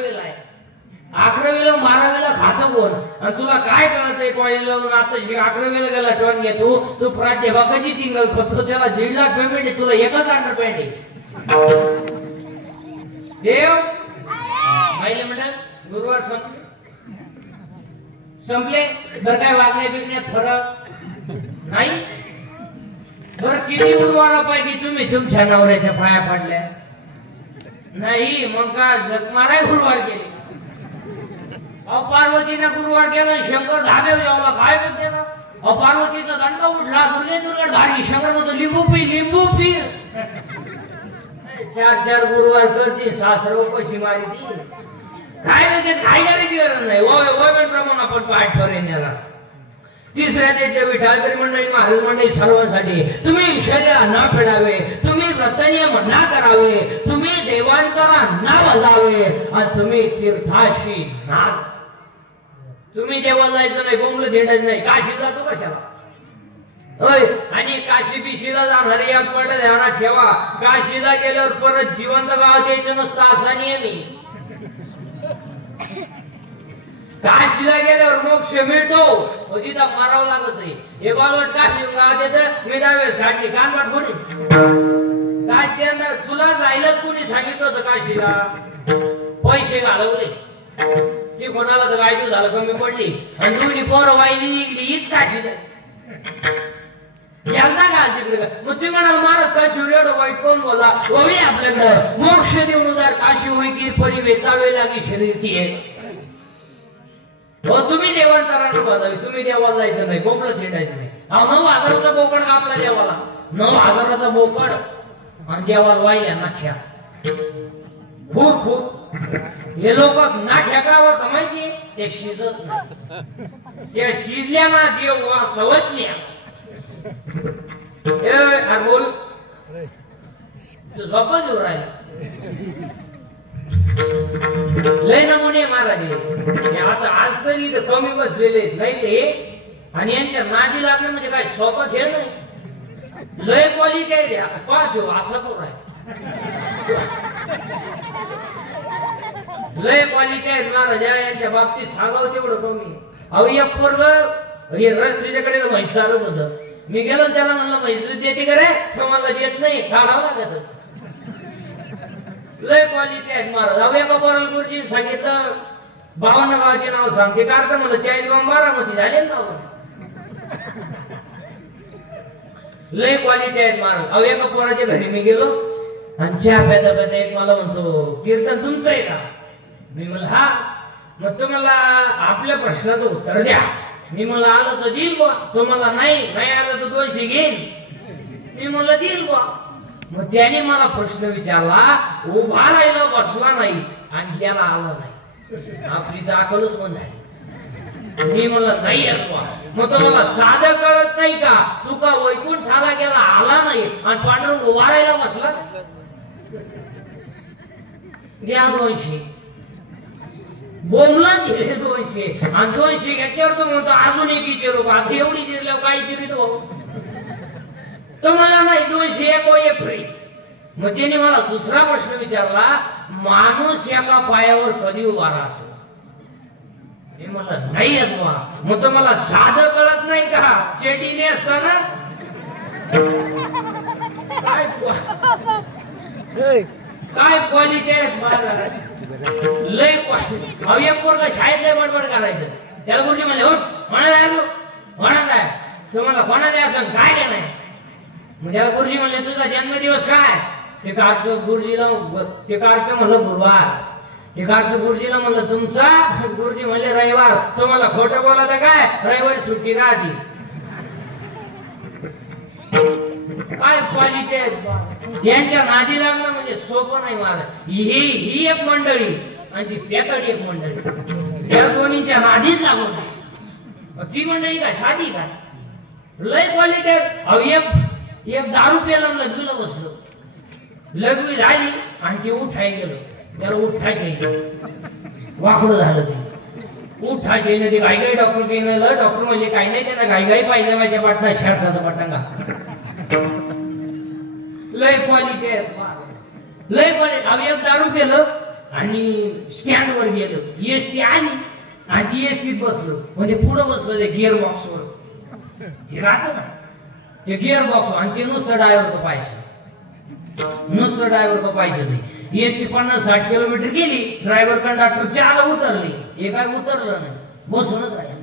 11वीला आहे. 11वीला 12वीला खातं कोण आणि तुला काय कळत आहे कॉलेजला आता 11वीला गेला टोन घे तू प्राध्यापकाची सिंगल करतो त्याला 1.5 लाख पेमेंट आहे तुला एकच अंडरपॅन्ट आहे. देव माहिले म्हणा गुरुवार संपले तर काय वागण्या बिगण्यात फरक नाही. बरं किती गुरुवारापैकी तुम्ही तुमच्या नवऱ्याच्या पाया पडल्या नाही मग का जगमाराय गुरुवार केले. पार्वतीने गुरुवार केला शंकर धाब्यावर जेवला काय म्हणते ना पार्वतीचा दंड उठला दुर्गेट भारी शंकर म्हणतो लिंबू पी 4 गुरुवार करते सासर उपाशी मारी काय म्हणते काय करायची गरज नाही प्रमाण आपण पाठ येणार. तिसऱ्या त्याच्या विठाळकरी मंडळी महाराज मंडळी सर्वांसाठी तुम्ही शर्या न फेडावे तुम्ही व्रतनियम ना करावे तुम्ही देवांतरा ना बजावे आणि तुम्ही तीर्थाशी ना तुम्ही देवाला जायचं नाही बोंबलं धेडायचं नाही. काशी जातो कशाला होय आणि काशी बिशीला जाणार या पट ध्यानात ठेवा. काशीला गेल्यावर परत जिवंत गाव द्यायचं नसतं असा नियम आहे. काशीला गेल्यावर मोक्ष मिळतो तिथं मारावं लागत आहे. हे बालवट काशी गावात येतं मी दावेस काढली कानवाट कोणी काशी अंदर तुला जायलाच कोणी सांगितलं होतं काशीला पैसे घालवले ते कोणाला तर वाईट झालं कमी पडली आणि दोन्ही पोरं वाहिली निघली हीच काशी याला घाल तिकडे मग तुम्ही म्हणाल महाराज काशीवर एवढं वाईट कोण बोला वळी आपल्याकडं मोक्ष देऊन उदार काशी होई की परी वेचावे लागे शरीर ती आहे. तुम्ही देवांतराने बजावी तुम्ही देवाला जायचं नाही बोकड खेळायचं नाही. 9,000चा बोकड कापला देवाला 9,000चा बोकड आणि देवाला वाहिल्या नाख्या खूप हे लोक नाख्या का होत माहिती ते शिजत नाही त्या शिजल्या ना देव सवतल्या बोल तू झोपा देऊ राहिला लय नमुने महाराज आता आज तरी इथं कमी बसलेले नाही ते आणि यांच्या नादी लागले म्हणजे काय सोपा खेळ नाही. लय क्वालिटी आहे द्या पाहतो असं करू आहे लय क्वालिटी आहे महाराज यांच्या बाबतीत सांगावं तेवढं कमी. अहो एक पोरग हे रस्त्याच्याकडे म्हैस चालत होतं मी गेलो त्याला म्हणलं म्हैस देते का रे तो मला देत नाही काढावं लागत. लय क्वालिटी आहेत महाराज. अहो एका पोराला गुरुजी सांगितलं 52 गावाचे नाव सांगते कारण म्हणलं 40 गाव 12 झाले ना लय क्वालिटी आहेत महाराज. अहो एका पोराच्या घरी मी गेलो आणि चहा प्याता प्याता एक मला म्हणतो कीर्तन तुमचं आहे का मी म्हणलं हा मग तुम्हाला आपल्या प्रश्नाचं उत्तर द्या. मी म्हणलं आलं तर देईल बा तुम्हाला नाही आलं तर 200 घेईन मी म्हणलं देईल बा. मग त्याने मला प्रश्न विचारला उभा राहिला बसला नाही आणि त्याला आला नाही आपली तर अकलच बंद आहे. मी म्हणलं नाही येत बा मग तो मला साधं कळत नाही का तू का वैकुंठाला गेला आला नाही आणि पांडुरंग उभा राहिला बसला द्या 200 बोलला 200 आणि 200 घेतल्यावर तो म्हणतो अजून एक विचारू का एवढी चिरल्यावर काय चिरितो तो मला नाही 200 एक फ्री. मग त्याने मला दुसरा प्रश्न विचारला माणूस एका पायावर कधी उभा राहतो मी म्हणलं नाही येत मग तो मला साधं कळत नाही का चेटीने असताना काय क्वालिटी आहे लय क्वालिटी. एक पोरगा शाळेत लय बडबड करायचं त्याला गुरुजी म्हणले हो म्हणत आहे तुम्हाला कोणाला असं काय काय नाही मग त्याला गुरुजी म्हणले तुझा जन्मदिवस काय ते कारचं गुरुजीला ते कारचं म्हणलं गुरुवार ते कारचं गुरुजीला म्हणलं तुमचा गुरुजी म्हणले रविवार तुम्हाला खोटं बोलायचं काय रविवारी सुट्टी राहते. काय क्वालिटी आहे यांच्या नादी लागणं म्हणजे सोपं नाही महाराज. ही एक मंडळी आणि ती पेतडी एक मंडळी या दोन्हीच्या नादीच लागून ती मंडळी काय साधी काय लय क्वालिटी आहे. एक दारू प्यायला लग्वीला बसलो लग्वी झाली आणि ती उठाय गेलो त्याला उठायचे वाकडं झालं ते उठायचे ना ते घाई डॉक्टर गेलं डॉक्टर म्हणजे काही नाही त्यांना घाई पाहिजे माझ्या पाटणा शर्टाचं बटन घातलं लय क्वालिटी आहे लय क्वालिटी. आम्ही एक दारू केलं आणि स्टँड वर गेलो, एसटी आली आणि ती एसटीत बसलो, म्हणजे पुढे बसलो ते गिअर बॉक्सवर, ते राहत ना ते गिअर बॉक्स, आणि ते नुसतं ड्रायव्हर पाहिजे, नुसतं ड्रायव्हर पाहिजे नाही. एसटी 50-60 किलोमीटर गेली, ड्रायव्हर कंडक्टर चहाला उतरली, हे काय उतरलं नाही, बसूनच राहिला.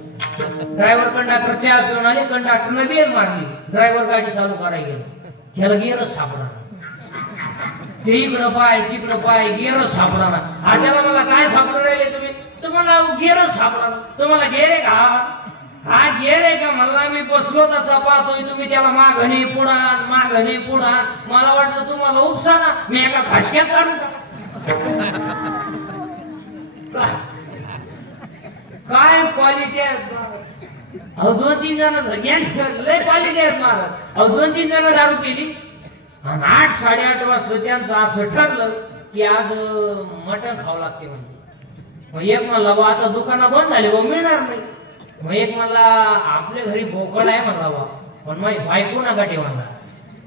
ड्रायव्हर कंडक्टर चहा पिऊन आले, कंडक्टरने बेल मारली, ड्रायव्हर गाडी चालू करायला गेलो, त्याला गिअरच सापडा, ते इकडं पाय तिकडं पाय, गिअरच सापडा ना. त्याला मला काय सापडून राहिले तुम्ही, तुम्हाला गिअरच सापडा, तुम्हाला गिअर आहे का, हा गिअर आहे का, मला मी बसलो तसा पाहतोय, तुम्ही त्याला मागणी पुढान मागणी पुढान, मला वाटलं तुम्हाला उपसा ना, मी एका भाषक्यात काढून काय क्वालिटी आहे. अहो 2-3 जण लय क्वालिटी आहेत महाराज. अहो 2-3 जण दारू पिली आणि 8-8:30 वाजता त्यांचं असं ठरलं की आज मटण खावं लागते म्हणजे. मग एक म्हणला बा आता दुकानं बंद झाले बा मिळणार नाही. मग एक म्हणला आपल्या घरी बोकड आहे म्हणला बा, पण माझी बायको ना गाठी म्हणला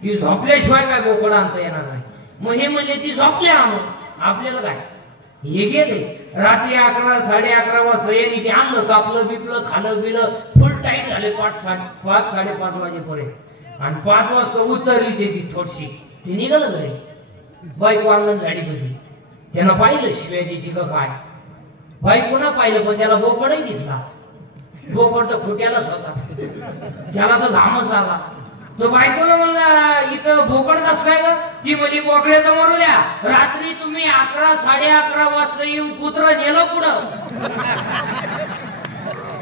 ती झोपल्याशिवाय काय बोकड आणता येणार नाही. मग हे म्हणजे ती झोपल्या आणू, आपल्याला काय. हे गेले रात्री 11-11:30 वाजता यांनी ते आणलं, कापलं बिपलं खालं बिलं, फुल टाईट झाले 5-5:30 वाजेपर्यंत. आणि 5 वाजता उतरली ती थोडीशी, ती निघालं घरी. बायको अंगण झाडीत होती, त्यानं पाहिलं शिवाय तिची का काय. बायकोनं पाहिलं पण त्याला बोकडही दिसला. बोकड तर खोट्यालाच होता, त्याला तर घामच आला. तो बायकोला म्हणला इथं बोकड कसं काय. ती म्हणजे बोकड्याचं मरू द्या, रात्री तुम्ही 11-11:30 वाजता येऊन कुत्रं नेलं पुढं.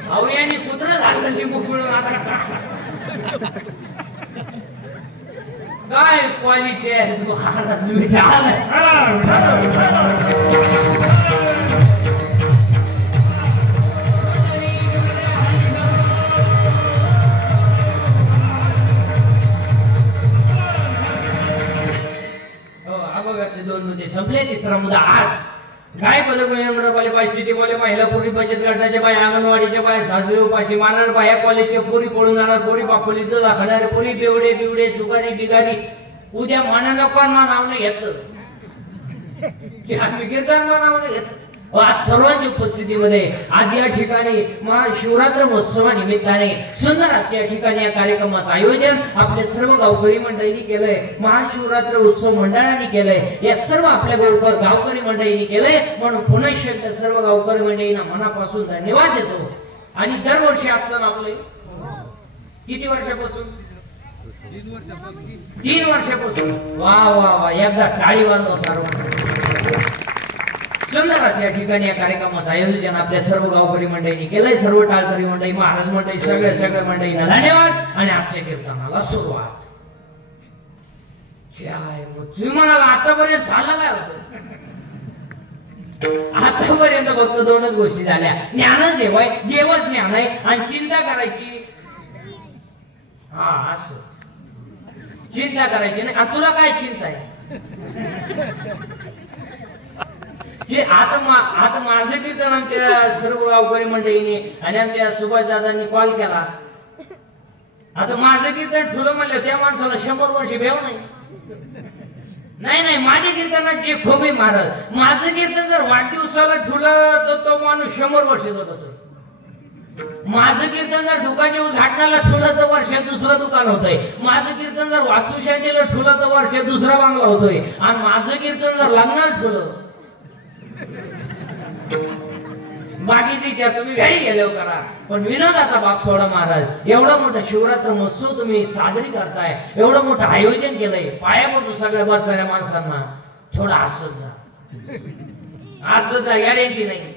अहो यांनी कुत्रं झालं लिंबू पुढं. आता काय क्वालिटी आहे दोन मुद्दे संपले. तिसरा मुद्दा आज काय पदक मिळवले पाहिजे, सिटी बोले महिला पूर्वी बचत गटाच्या बाय, अंगणवाडीच्या बाय, सासरी उपाशी मारणार बाया, कॉलेजच्या पोरी पळून जाणार पोरी, बापोलीचं दाखवणारे पोरी, बेवडे बिवडे चुकारी बिगारी. उद्या मानानं कोण नाव नाही घेतलं, आम्ही कीर्तन नाव नाही घेतलं. आज सर्वांच्या उपस्थितीमध्ये आज या ठिकाणी महाशिवरात्र महोत्सवानिमित्ताने सुंदर असे या ठिकाणी या कार्यक्रमाचं आयोजन आपल्या सर्व गावकरी मंडळींनी केलंय, महाशिवरात्र उत्सव मंडळाने केलंय, या सर्व आपल्या गावकरी मंडळींनी केलंय. म्हणून पुन्हा एकदा सर्व गावकरी मंडळींना मनापासून धन्यवाद देतो. आणि दरवर्षी असताना आपले किती वर्षापासून 3 वर्षापासून वा वा वा एकदा टाळी वाजवा सर्व. सुंदर अशा या ठिकाणी या कार्यक्रमाचं आयोजन आपल्या सर्व गावकरी मंडळींनी केलंय. सर्व टाळकरी मंडळी, महाराज मंडळी, सगळ्या मंडळींना धन्यवाद. आणि आजच्या कीर्तनाला सुरुवात. तुम्ही म्हणाला आतापर्यंत झालं काय होतं. आतापर्यंत फक्त 2च गोष्टी झाल्या, ज्ञानच देव आहे, देवच ज्ञान आहे आणि चिंता करायची. हा असं चिंता करायची नाही. तुला काय चिंता आहे. आता माझं कीर्तन आमच्या सर्व गावकरी मंडळीने आणि आमच्या सुभाष दादांनी कॉल केला. आता माझं कीर्तन ठुलं म्हणलं त्या माणसाला 100 वर्ष भेव नाही. माझ्या कीर्तनात जे खोबे महाराज, माझं कीर्तन जर वाढदिवसाला ठुलं तर तो माणूस 100 वर्ष जगतोय. माझं कीर्तन जर दुकानाच्या उद्घाटनाला ठुलं तर वर्षात दुसरं दुकान होतंय. माझं कीर्तन जर वास्तुशांतीला ठुलं तर वर्षात दुसरा बांगला होतोय. आणि माझं कीर्तन जर लग्नात ठुलं बाकीच्या तुम्ही घरी गेलो करा, पण विनोदाचा भाग सोडा महाराज. एवढा मोठा शिवरात्र महोत्सव तुम्ही साजरी करताय, एवढं मोठं आयोजन केलंय, पाया पडतो सगळ्या बसणाऱ्या माणसांना. थोडं असं जा गॅरेंटी नाही,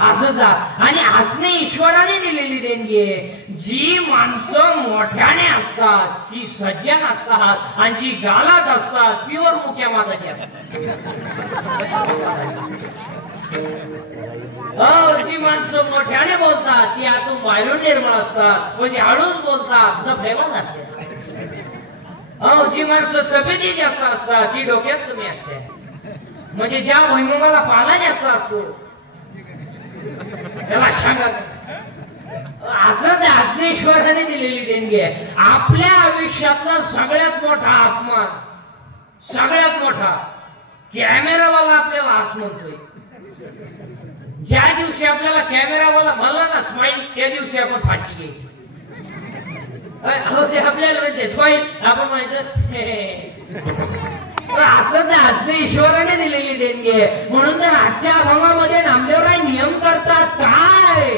असं जा. आणि हसणे ईश्वराने दिलेली देणगी आहे. जी माणसं मोठ्याने असतात ती सज्जन असतात आणि जी गालात असतात प्युअर मुक्या माताची असतात. जी माणसं मोठ्याने बोलतात ती आतून बाहेरून निर्मळ असतात, म्हणजे हळूच बोलतात न प्रेमात असतात. जी माणसं तब्येती जास्त असतात ती डोक्यात कमी असते, म्हणजे ज्या भुईमुगाला पाला जास्त असतो त्याला सांगा. असं हसनेश्वराने दिलेली देणगी आहे. आपल्या आयुष्यातला सगळ्यात मोठा अपमान, सगळ्यात मोठा कॅमेरावाला आपल्याला असं म्हणतोय. ज्या दिवशी आपल्याला कॅमेरावाला म्हणला ना स्माईल, त्या दिवशी आपण फाशी घ्यायची. ते आपल्याला म्हणते स्माईल, आपण म्हणायचं असं नाही. असं ईश्वराने दिलेली देणगी आहे. म्हणून तर आजच्या अभंगामध्ये नामदेवराय नियम करतात काय.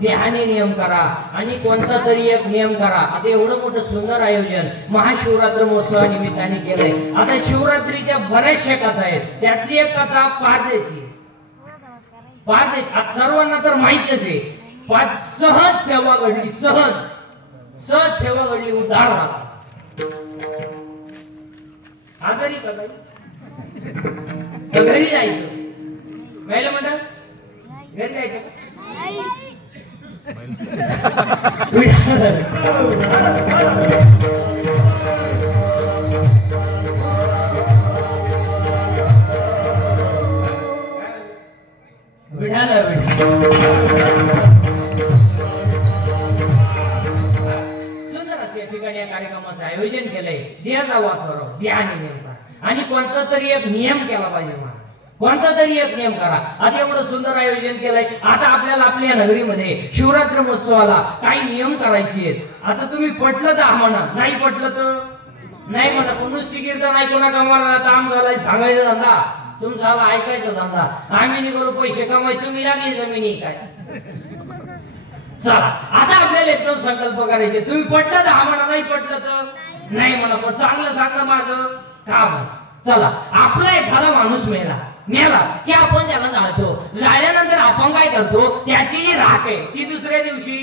देहाने नियम करा आणि कोणता तरी एक नियम करा. आता एवढं मोठं सुंदर आयोजन महाशिवरात्र महोत्सवानिमित्ताने केलंय. आता शिवरात्रीच्या बऱ्याचशा कथा आहेत. त्यातली एक कथा पाहण्याची सर्वांना तर माहितच आहे. सहज सेवा घडली, सहज सेवा घडली, उद्धार झाला. आजारी का घरी जायचं महिला म्हणतात घरी जायचं सुंदर असे या ठिकाणी या कार्यक्रमाचं आयोजन केलंय. देहाचा वापर ध्यान आणि कोणता तरी एक नियम केला पाहिजे. कोणता तरी एक नियम करा. आता एवढं सुंदर आयोजन केलंय. आता आपल्याला आपल्या नगरीमध्ये शिवरात्र महोत्सवाला काही नियम करायचे आहेत. आता तुम्ही पटलं तर आम्हाला, नाही पटलं तर नाही म्हणा. नुसती कीर्तन नाही कोणा कमाला काम घालाय सांगायचा धंदा तुमचा आला, ऐकायचा धंदा. आम्ही नाही करू पैसे कमाय, तुम्ही लागली जमिनी काय. चला आता आपल्याला एकदम संकल्प करायचे. तुम्ही पटलं तर आम्हाला, नाही पटलं तर नाही म्हणा. पण चांगलं सांगणं माझं काम आहे. चला आपला एखादा माणूस मेला की आपण त्याला जाळतो. जाळल्यानंतर आपण काय करतो, त्याची जी राख आहे ती दुसऱ्या दिवशी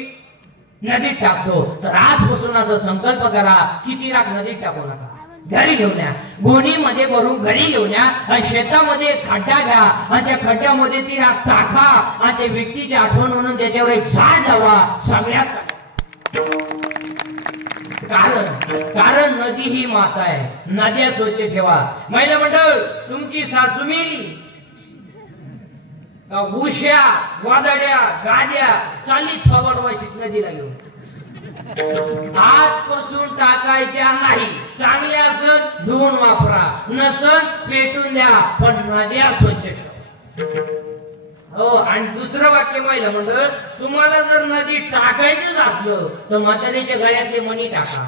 नदीत टाकतो. तर आजपासून असा संकल्प करा की ती राख नदीत टाकू नका, घरी घेऊन या. गोणीमध्ये भरून घरी घेऊन या आणि शेतामध्ये खड्डा घ्या आणि त्या खड्ड्यामध्ये ती राख टाका आणि त्या व्यक्तीची आठवण म्हणून त्याच्यावर एक झाड लावा सगळ्यात. कारण नदी ही माता आहे. नद्या स्वच्छ ठेवा. महिला मंडळ तुमची सासू मेली का उश्या वादड्या गाड्या चालीत फवारवाशीत नदीला घेऊन आजपासून टाकायच्या नाही. चांगल्या असत धुवून वापरा, नसत पेटून द्या, पण नद्या स्वच्छ ठेवा. हो आणि दुसरं वाक्य महिला मंडळ तुम्हाला जर नदी टाकायचंच असलं तर म्हातारीच्या गळ्यातले मणी टाका,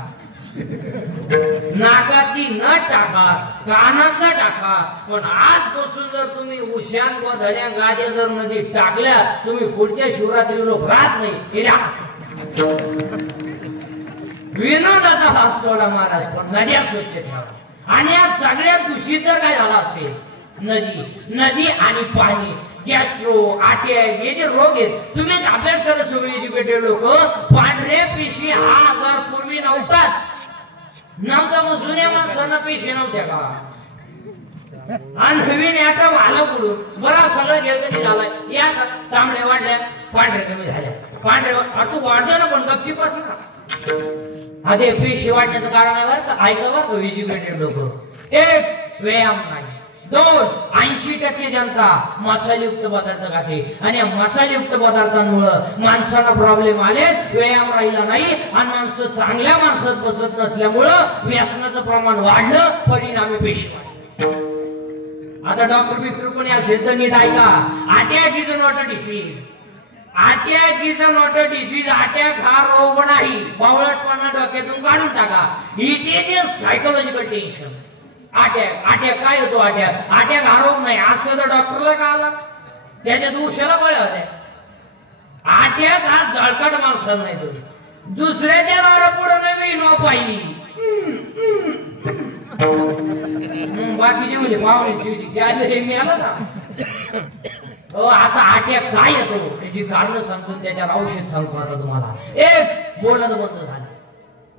नाकातली नट टाका, कानातला टाका. पण आजपासून जर तुम्ही उशान व धड्या गाद्या जर नदीत टाकल्या तुम्ही पुढच्या शिवरात्री लोक राहत नाही. विनोदाचा हात सोडा महाराज, पण नद्या स्वच्छ ठेवा. आणि आज सगळ्यात दूषित जर काय झाला असेल नदी आणि पाणी, गॅस्ट्रो अटॅक हे जे रोग आहेत. तुम्ही अभ्यास करा सगळे एज्युकेटेड लोक. पांढऱ्या पेशी हा आजार पूर्वी नव्हता. मग जुन्या माणसांना पेशी नव्हत्या का. आणि नवीन ऍटम आला पुढून बरा सगळं घेतलं झालाय. या तांबड्या वाढल्या, पांढऱ्या कमी झाल्या. पांढऱ्या तू वाढतो ना पण गपची पासून ते पेशी वाढण्याचं कारण आहे बरं का, ऐका बरं का एज्युकेटेड लोक. एक, व्यायाम नाही. 2, 80% जनता मसालेयुक्त पदार्थ खाते आणि या मसालेयुक्त पदार्थांमुळे माणसाला प्रॉब्लेम आले, व्यायाम राहिला नाही आणि माणसं चांगल्या माणसात बसत नसल्यामुळं व्यसनाचं प्रमाण वाढलं, परिणामी पेशी वाढली. आता डॉक्टर बिक्टर कोणी असेल तर नीट ऐका. Attack is not a disease. Attack is not a disease. Attack हा रोग नाही. बावळटपणा डोक्यातून काढून टाका. It is a psychological tension. Attack काय होतो? अटॅक हा रोग नाही. असं तर डॉक्टरला का आला, त्याच्या दिवसाला कळलं होत्या. अटॅक हा जळकट माणसाला नाही. तो दुसऱ्याच्या दारा पुढे नवी नो पाहिली बाकीची म्हणजे पाहुण्याची मी आला ना. हो, आता अटॅक काय येतो त्याची कारण सांगतो, त्याच्यावर औषध सांगतो आता तुम्हाला. एक, बोलणं बंद झालं.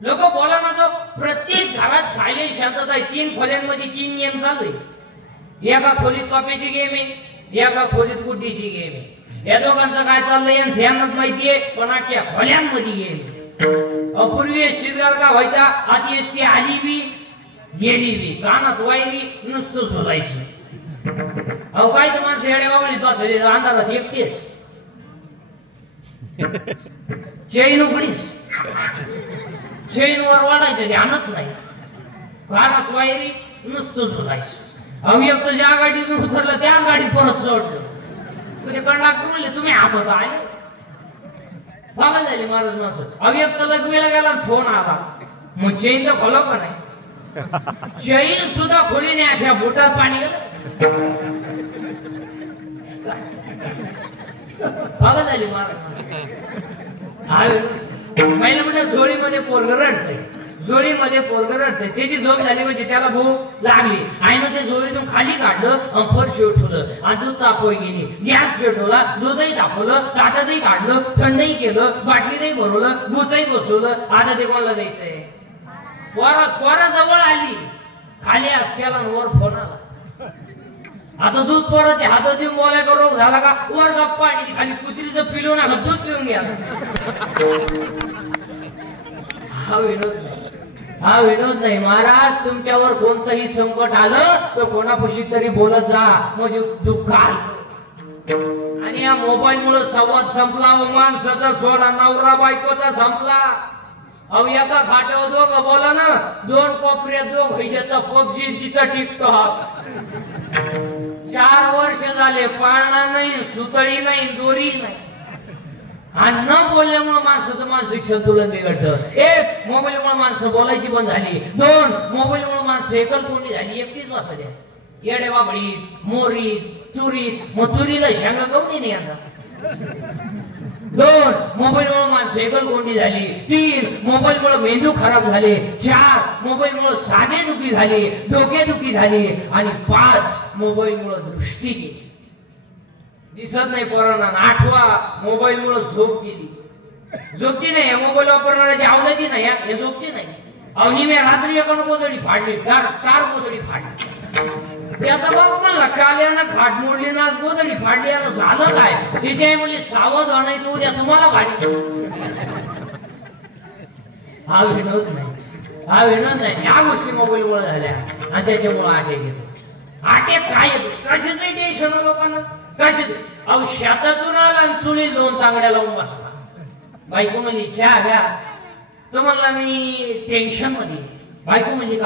लोक बोला ना, तो प्रत्येक घरात सायलेंट शांतता आहे. 3 खोल्यांमध्ये 3 नियम चालू आहे. एका खोलीत कॉपीची गेम आहे, एका खोलीत गुड्डीची गेम आहे. या दोघांचं काय चाललंय यांनाच माहितीये, पण अख्ख्या खोल्यांमध्ये गेम. अपूर्वी शिरगार का व्हायचा, आती एसटी आली बी गेली बी, कानात वायरी नुसतं शोधायचं. अहो काय तर माणसं येड्या बाबळीत बसले अंधारात एकटेच. चैन उघडीच, चैनवर वाढायचं ध्यानच नाही, कानात वायरी नुसतं शोधायचं. अहो एक तर ज्या गाडीतून उतरलं त्याच गाडीत परत सोडलं. ते कंडक्टर म्हणले तुम्ही हातात आहे बघा झाली महाराज माणसं. अहो एक तर लग्नाला गेला फोन आला, मग चैन तर खोला का नाही. चैन सुद्धा खोली नाही, अशा बोटात पाणी गेलं बघा झाली महाराज. महिला म्हणजे झोळीमध्ये पोरग रडतंय, झोळीमध्ये पोरग रडतंय. त्याची झोप झाली म्हणजे त्याला भूक लागली. आईनं ते झोळीतून खाली काढलं, फरशी उठवलं आणि दूध तापवाय गेली. गॅस पेटवला, दूधही तापवलं, ताटातही काढलं, थंडही केलं, बाटलीतही भरवलं, गुचही बसवलं. आता ते कोणाला द्यायचंय? पोरा जवळ आली, खाली हात केला वर फोन आला. आता दूध पोराच्या हातात देऊन बोलायचा रोग झाला का, वर गप्पा आणि खाली कुत्रीचं पिलून आलं, दूध पिऊन घ्या. हा विनोद नाही, हा विनोद नाही महाराज. तुमच्यावर कोणतंही संकट आलं तर कोणापाशी तरी बोलत जा, म्हणजे दुःख आलं. आणि या मोबाईल मुळे संवाद संपला, माणसाचा सोडा नवरा बायकोचा संपला. अहो एका खाट्यावर दोघं बोला ना, 2 कोपऱ्यात दोघ हिच्याचा पबजी तिचा टिकटॉक. 4 वर्ष झाले, पाळणा नाही, सुतळी नाही, दोरी नाही. आणि न बोलल्यामुळे माणसाचं मानसिक संतुलन बिघडतं. 1, मोबाईलमुळे माणसं बोलायची बंद झाली. 2, मोबाईलमुळे माणसं एकलकोंडी झाली, एकटीच बसायच्या. येडे बाबडीत, मोरीत, तुरीत. मग तुरीला शेंगा कमी नाही आता. 2, मोबाईलमुळे माणसं एकलकोंडी झाली. 3, मोबाईलमुळे मेंदू खराब झाले. 4, मोबाईलमुळे साधेदुखी झाली, डोकेदुखी झाली. आणि 5, मोबाईलमुळे दृष्टी गेली, दिसत नाही पोरांना. 8वा, मोबाईलमुळे झोप गेली. झोपती नाही, मोबाईल वापरणाऱ्याची आवडती नाही, हे झोपती नाही. अवनी मी रात्री एका गोधडी फाडली, टार गोधडी फाडली. त्याचा बाप म्हणला काल्यानं खाट मोडली ना, गोधडी फाडली, झालं काय? तिच्या मुली सावध होणार, उद्या तुम्हाला फाडी. हा विनोद नाही, हा विनोद नाही. ह्या गोष्टी मोबाईलमुळे झाल्या आणि त्याच्यामुळे अटॅक येतो. अटॅक काय येतो? कशाचं टेन्शन लोकांना, कशाच? अहो शेतातून आला चुली 2 तांगड्या लावून बसला. बायको म्हणजे चहा घ्या, तो म्हणला मी टेन्शन मध्ये. बायको म्हणजे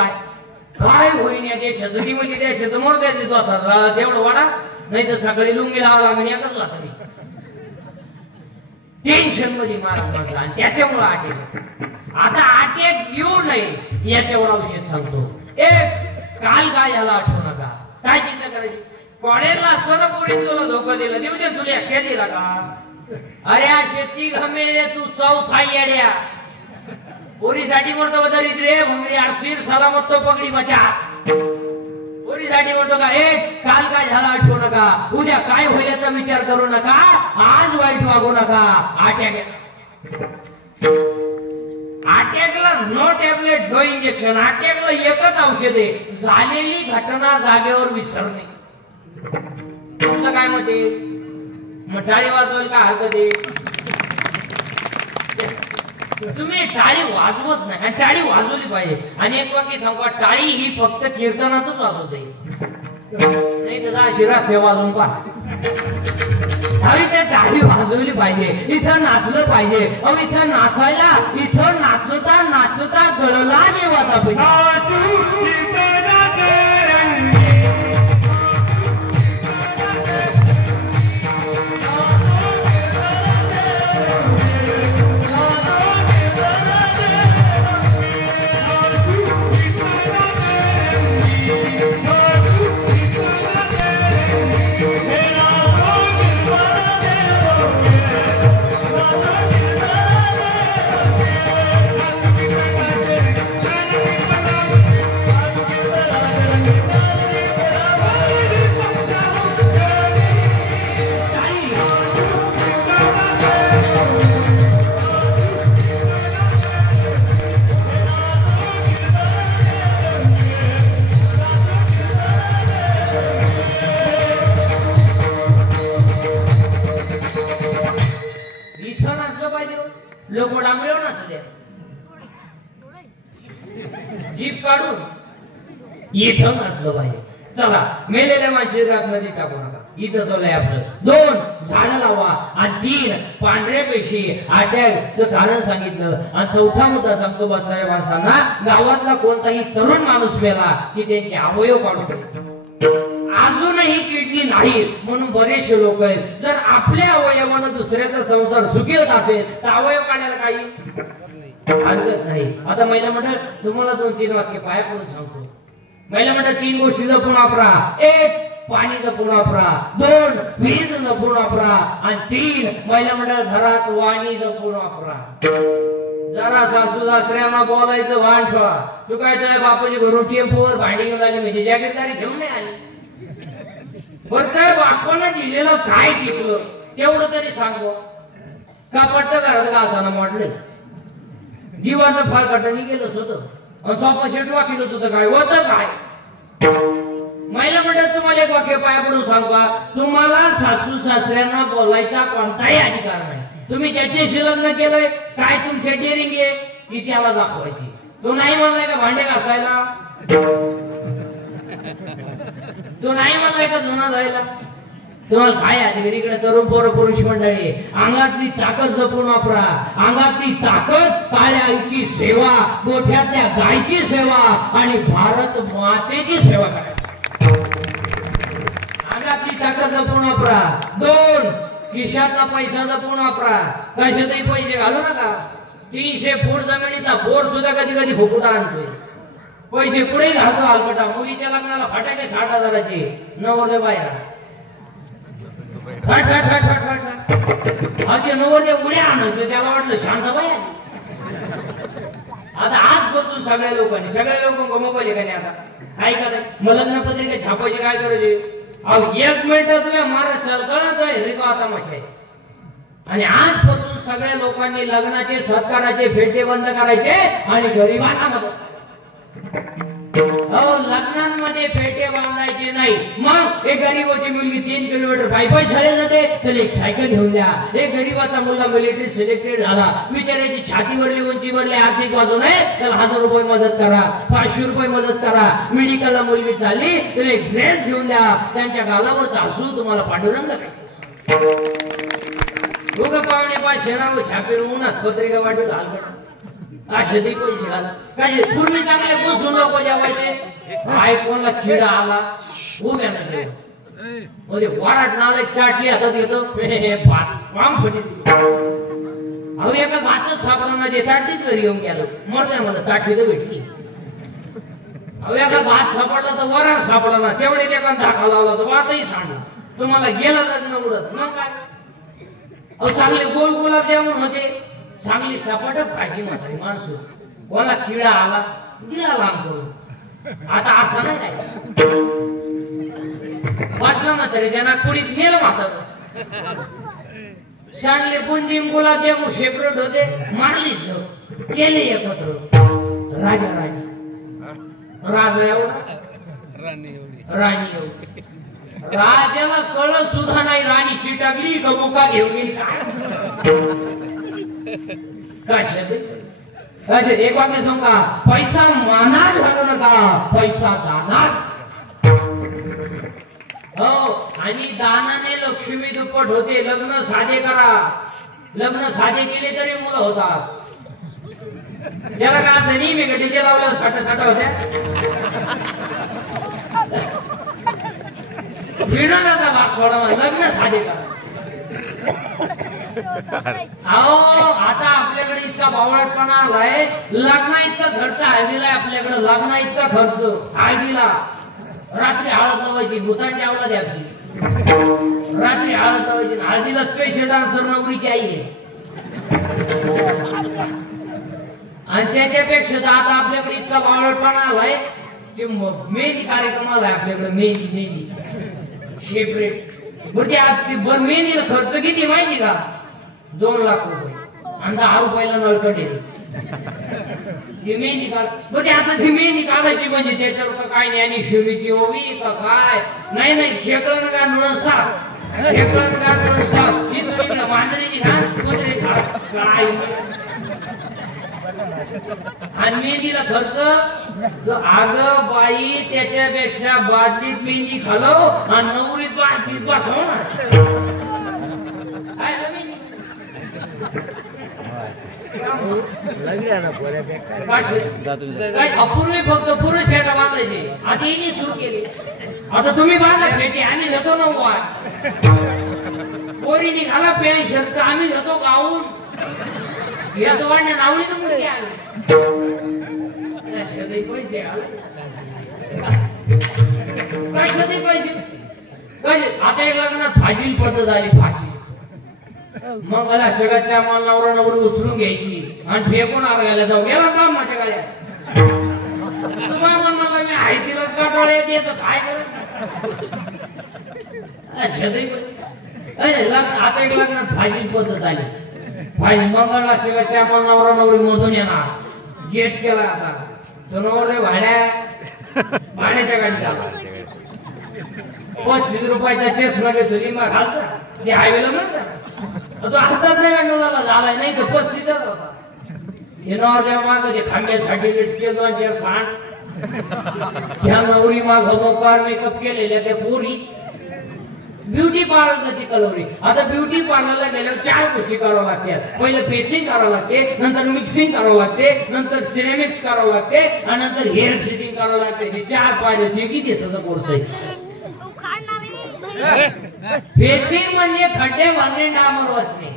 काय होईन या देशाचं? ती म्हणजे देशाचं मोर द्यायचं आता तेवढं वाडा, नाही तर सकाळी लुंगी लावा लागेल एकच वाटत. टेन्शन मध्ये महाराज आणि त्याच्यामुळे अटॅक. आता अटॅक येऊ नये याच्यावर औषध सांगतो. 1, काल काय झाला आठवू नका, काय चिंता करायची. कॉलेजला असताना पोरी तुला धोका दिला, देऊ दे तुला एकट्या दिला का? अरे शेती घमेले तू चौथा येड्या. पोरीसाठी म्हणतो दरीत रे भंगरी आरसीर सलामत तो पगडी बचास. पोरीसाठी म्हणतो का, काल काय झाला आठवू नका, उद्या काय होईल याचा विचार करू नका, आज वाईट वागू नका. अटॅकला नो टॅबलेट नो इंजेक्शन. अटॅकला एकच औषध आहे, झालेली घटना जागेवर विसरणे. तुमचं काय मत आहे? मग टाळी वाजवायला काय हरकत आहे? तुम्ही टाळी वाजवत नाही आणि टाळी वाजवली पाहिजे. आणि एक वाक्य सांगू, टाळी ही फक्त कीर्तनातच वाजवते, नाही तर शिरास वाजवून पहा. अरे त्या टाळी वाजवली पाहिजे, इथं नाचलं पाहिजे. अहो इथं नाचायला, इथं नाचता नाचता गळला देवाचा पाहिजे. लोक डांबरेवर नाचू द्या, जीप काढून इथं नाचलं पाहिजे. चला, मेलेल्या माणसाची मध्ये टाकू नका. इथं चाललंय आपलं. 2 झाडं लावा आणि 3 पांढऱ्या पेशी अटॅकचं कारण सांगितलं. आणि 4था मुद्दा सांगतो बसणाऱ्या माणसांना, गावातला कोणताही तरुण माणूस मेला की त्यांचे अवयव काढून. अजूनही किडनी नाही म्हणून बरेचसे लोक आहेत. जर आपल्या अवयवानं दुसऱ्याचा संसार सुखीत असेल तर अवयव काढायला काही हरकत नाही. आता महिला मंडळ तुम्हाला 2-3 वाक्य पाया पडून सांगतो. महिला मंडळ 3 गोष्टी जपून वापरा. 1 पाणी जपून वापरा, 2 वीज जपून वापरा आणि 3 महिला मंडळ घरात वाणी जपून वापरा. जरा सासू सासऱ्यांना बोलायचं भान ठेवा. तू काय तुझ्या बापाची घरून टेम्पोवर भांडी घेऊन आली म्हणजे जॅकेटदारी घेऊन नाही आली. बरं काय बापानं दिलेलं काय टिकलं तेवढं तरी सांगू. का पट्ट घरात घालताना म्हटलं दिवाचं फार कटणी केलंच होतं आणि सोपा शेट वाकिलच होतं. काय होतं काय? महिला मंडळाचं मला एक वाक्य पाया पडून सांगा, तुम्हाला सासू सासऱ्यांना बोलायचा कोणताही अधिकार नाही. तुम्ही ज्याच्याशी लग्न केलंय काय तुमची डेअरिंग आहे ती त्याला दाखवायची. तो नाही म्हणलाय का भांडे घासायला, तो नाही म्हणलाय का धुणं धुवायला, तुम्हाला काय अधिकार? इकडे तरुण पोरं पुरुष मंडळी, अंगातली ताकद जपून वापरा. अंगातली ताकद काळ्या आईची सेवा, गोठ्यातल्या गायची सेवा आणि भारत मातेची सेवा करा. अंगातली ताकद जपून वापरा. 2 खिशातला पैसा जपून वापरा. कशातही पैसे घालू नका. 300 फूट जमिनीचा बोर सुद्धा कधी कधी फुकुटा आणतोय. पैसे पुढे घालतो हलकटा. मुलीच्या लग्नाला फटाके 60,000चे, नवरले बाहेर फट फट फट फट फट फट नवरले उड्या आणायचे. त्याला वाटलं शांत बाई. आता आजपासून सगळ्या लोक मोबाईल काय आता काय करायचं? मग लग्न पत्रिका छापायची काय करायचे? अहो 1 मिनिट तुम्ही महाराष्ट्राला कळत आहे रिका तमाशा आहे. आणि आजपासून सगळ्या लोकांनी लग्नाचे सत्काराचे फेटे बंद करायचे आणि गरिबांना मदत. लग्नांमध्ये फेटे बांधायचे नाही. मग एक गरीबाची मुलगी 3 किलोमीटर पायी शाळेत जाते त्याला एक सायकल घेऊन द्या. एक गरीबाचा मुलगा मिलिटरी सिलेक्टेड झाला, बिचाऱ्याची छातीवरली उंचीवरली आर्थिक बाजू नाही, त्याला 1000 रुपये मदत करा, 500 रुपये मदत करा. मेडिकलला मुलगी चालली त्याला एक ड्रेस घेऊन द्या. त्यांच्या गालावरचा हसू तुम्हाला पांडुरंग दोघं पाहुणे 500 नाव छापेर उन्हात पत्रिका वाटत हलकट असे ते पैसे घाला. काय पूर्वी चांगले बसून नको जेवायचे. काय कोणाला किडा आला उभ्या नाही वराट नाला चाटली हातात घेतो पाम फटी. अहो एका भातच सापडला ना ते ताटलीच घरी येऊन गेलं. मरल्या मला ताटली तर भेटली. अहो एका भात सापडला तर वराट सापडला ना तेवढे एका धाका लावला तर वातही सांगू तुम्हाला गेला लग्न उडत. मग काय अहो चांगले गोल गुलाबजामुन होते, चांगली टपाटप खायची म्हातारी माणसं. कोणाला किडा आला दिला लांब करून. आता असं नाही काय बसला म्हातारीच्या नागपुडीत मेलं म्हातार. चांगले बुंदीम गुलाबजामुन सेपरेट होते, मारली केले एकत्र. राजा राणी राजा एवढा राणी एवढी. राजाला कळत सुद्धा नाही राणी चिटाकली का मुका घेऊन गेली. काय कशात एक वाक्य सांगू का, पैसा मानात घालू नका, पैसा दानात. हो, आणि दानाने लक्ष्मी दुप्पट होते. लग्न साधे करा, लग्न साधे केले तरी मुलं होतात. त्याला का असं नाही, मी डीजे लावलं साठा होत्या. विनोदाचा भाग सोडा, लग्न साधे करा. अहो, आता आपल्याकडे इतका बावळटपणा आलाय, लग्ना इतका खर्च हळदीला आपल्याकडे, लग्ना इतका खर्च हळदीला. रात्री हळद लावायची, भूतांची आवडा द्यायची, रात्री हळद लावायची. हळदीला स्पेशल डान्सर नवरीची आई आहे. आणि त्याच्यापेक्षा आता आपल्याकडे इतका बावळटपणा आलाय की मेहंदी कार्यक्रम आलाय आपल्याकडे. मेहंदी सेपरेट. बरं मेहंदीला खर्च किती माहिती का, 2 लाख रुपये. आणि 10 रुपयाला नळकट येते ती मेहंदी काढ. बरं आता ती मेहंदी काढायची म्हणजे त्याच्यावर काय ज्ञानेश्वरीची ओवी का काय, नाही खेकडं गांडूळ साफ, खेकडं गांडूळ साफ. ती तुम्ही मांजरीची घाल, कुत्रे काय. आणि मेहंदीला खर्च, अगं बाई, त्याच्यापेक्षा बाटलीत मेहंदी खालव आणि नवरीत बाटलीत बसव ना. अपूर्वी फक्त पुरुष फेटा बांधायचे, आता हिने सुरू केली. आता तुम्ही बांधा फेटी, आम्ही जातो ना वाट. पोरीने घाला पेळी शर्ट, आम्ही जातो गाऊन. येतो वाढण्या नावली तर मुलगी आली. पैसे कशाचे पैसे. आता एक लग्नात फाशी पद्धत आली, फाशी. मग मला सगळ्यातल्या मला नवरा नवरी उचलून घ्यायची आणि फेकून आगायला जाऊ. गेला काम माझ्या गाड्या. तुम्हाला मला मी आहे तिलाच काटवळे द्यायचं काय करत. आता एक लग्नात फाशी पद्धत आली. मंगळला शिवाच्या मला नवरा नवरी मधून येणार. गेट केला आता तो नवर भाड्याच्या गाडीत आला. 35 रुपयाचा चष्मा घेतली मग घालचा ते हायवेला म्हणतात. तो हातात नाही गांडोला झालाय, नाही तर 35च होता. नवर जेव्हा माग ते खांब्यासाठी केलं सांड, त्या नवरी माग मोकार मेकअप केलेल्या त्या पोरी. ब्युटी पार्लर जाते कलोरी. आता ब्युटी पार्लरला गेल्यावर 4 गोष्टी करावं लागतात. पहिलं फेसिंग करावं लागते, नंतर मिक्सिंग करावं लागते, नंतर सिरेमिक्स करावं लागते आणि नंतर हेअर सेटिंग करावं लागते. 4 पायऱ्या. किती दिवसाचा कोर्स आहे. फेसिंग म्हणजे खड्डे भरणे, डांबर वाटणे.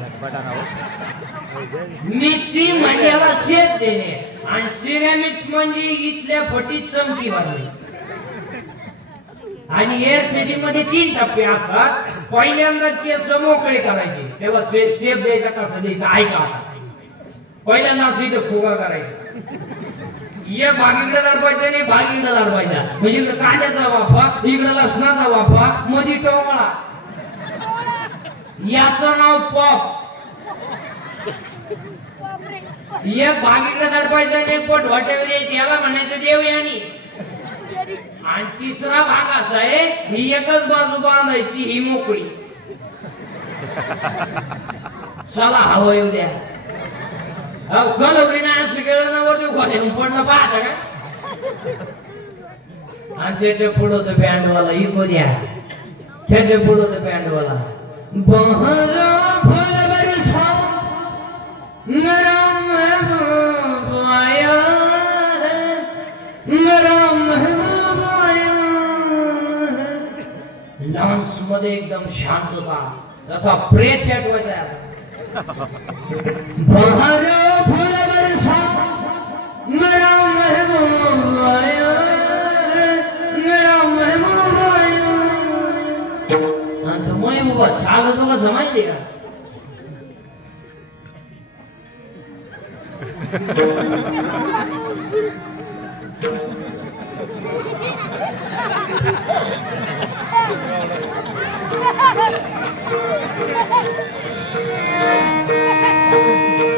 मिक्सिंग म्हणजे याला शेप देणे आणि सिरेमिक्स म्हणजे इथल्या फटीत चमकी भरणे. आणि हेअर सेटिंग मध्ये 3 टप्पे असतात. पहिल्यांदा केस मोकळे करायचे, तेव्हा शेप द्यायचा कसा द्यायचा ऐका. पहिल्यांदा असं इथं फुगा करायचा, एक भाग इकडे दडवायचा आणि भाग इकडे दडवायचा. म्हणजे इकडे कांद्याचा वाफा, इकडे लसणाचा वाफा, मध्ये टोमळा. याचं नाव पॉप. एक भाग इकडे दडवायचा आणि एक पोट वाटेवर यायची, याला म्हणायचं देवयानी. आणि तिसरा भाग असा आहे, ही एकच बाजू बांधायची, ही मोकळी. चला हवं येऊ द्या. कलवरीने असं केलं ना वरती घोड्याने पडलं पाहता का. आणि त्याच्या पुढं होतं बँडवाला, इको द्या. त्याच्या पुढं होतं बँडवाला. बहरा फुल बरसा मेरा महबूब आया है, मेरा महबूब आया है. डान्स मध्ये एकदम शांतता, जसा प्रेत पेटवायचा आहे. बहरा फुल बरसा मेरा महबूब आया है, मेरा महबूब आया. आणि महबूबा चालत तुला समजते का.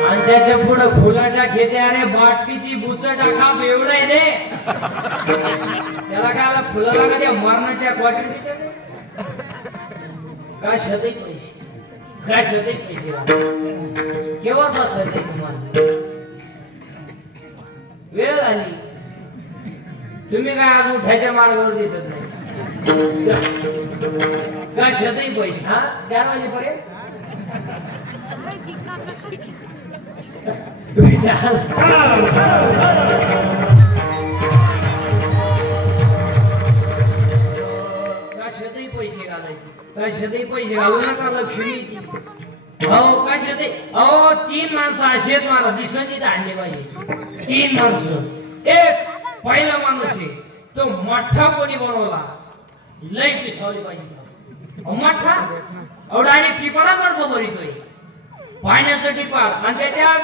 आणि त्याच्या पुढे फुलाच्या खेते, अरे बाटलीची बुचट टाका एवढं आहे रे. त्याला काय फुलं लागा त्या मरणाच्या क्वार्टर काय शते पैसे. काय शोधे पैसे केव्हा बसले तुम्हाला वेळ झाली तुम्ही काय आज उठायच्या मार्गावर दिसत नाही काय शोधे पैसे हा 4 वाजेपर्यंत कशातही पैसे घालायचे कशातही पैसे घालू नका लक्ष्मी अहो कशातही अहो 3 माणसं असे आहेत मला दिसत आणले पाहिजे 3 माणसं एक पहिला माणूस आहे तो मठ्ठा कोणी बनवला लई पिसावली पाहिजे मठ्ठा अहो डायरेक्ट टिपाडा करतो बरीतोय पाण्याचं टिपाड आणि त्याच्यात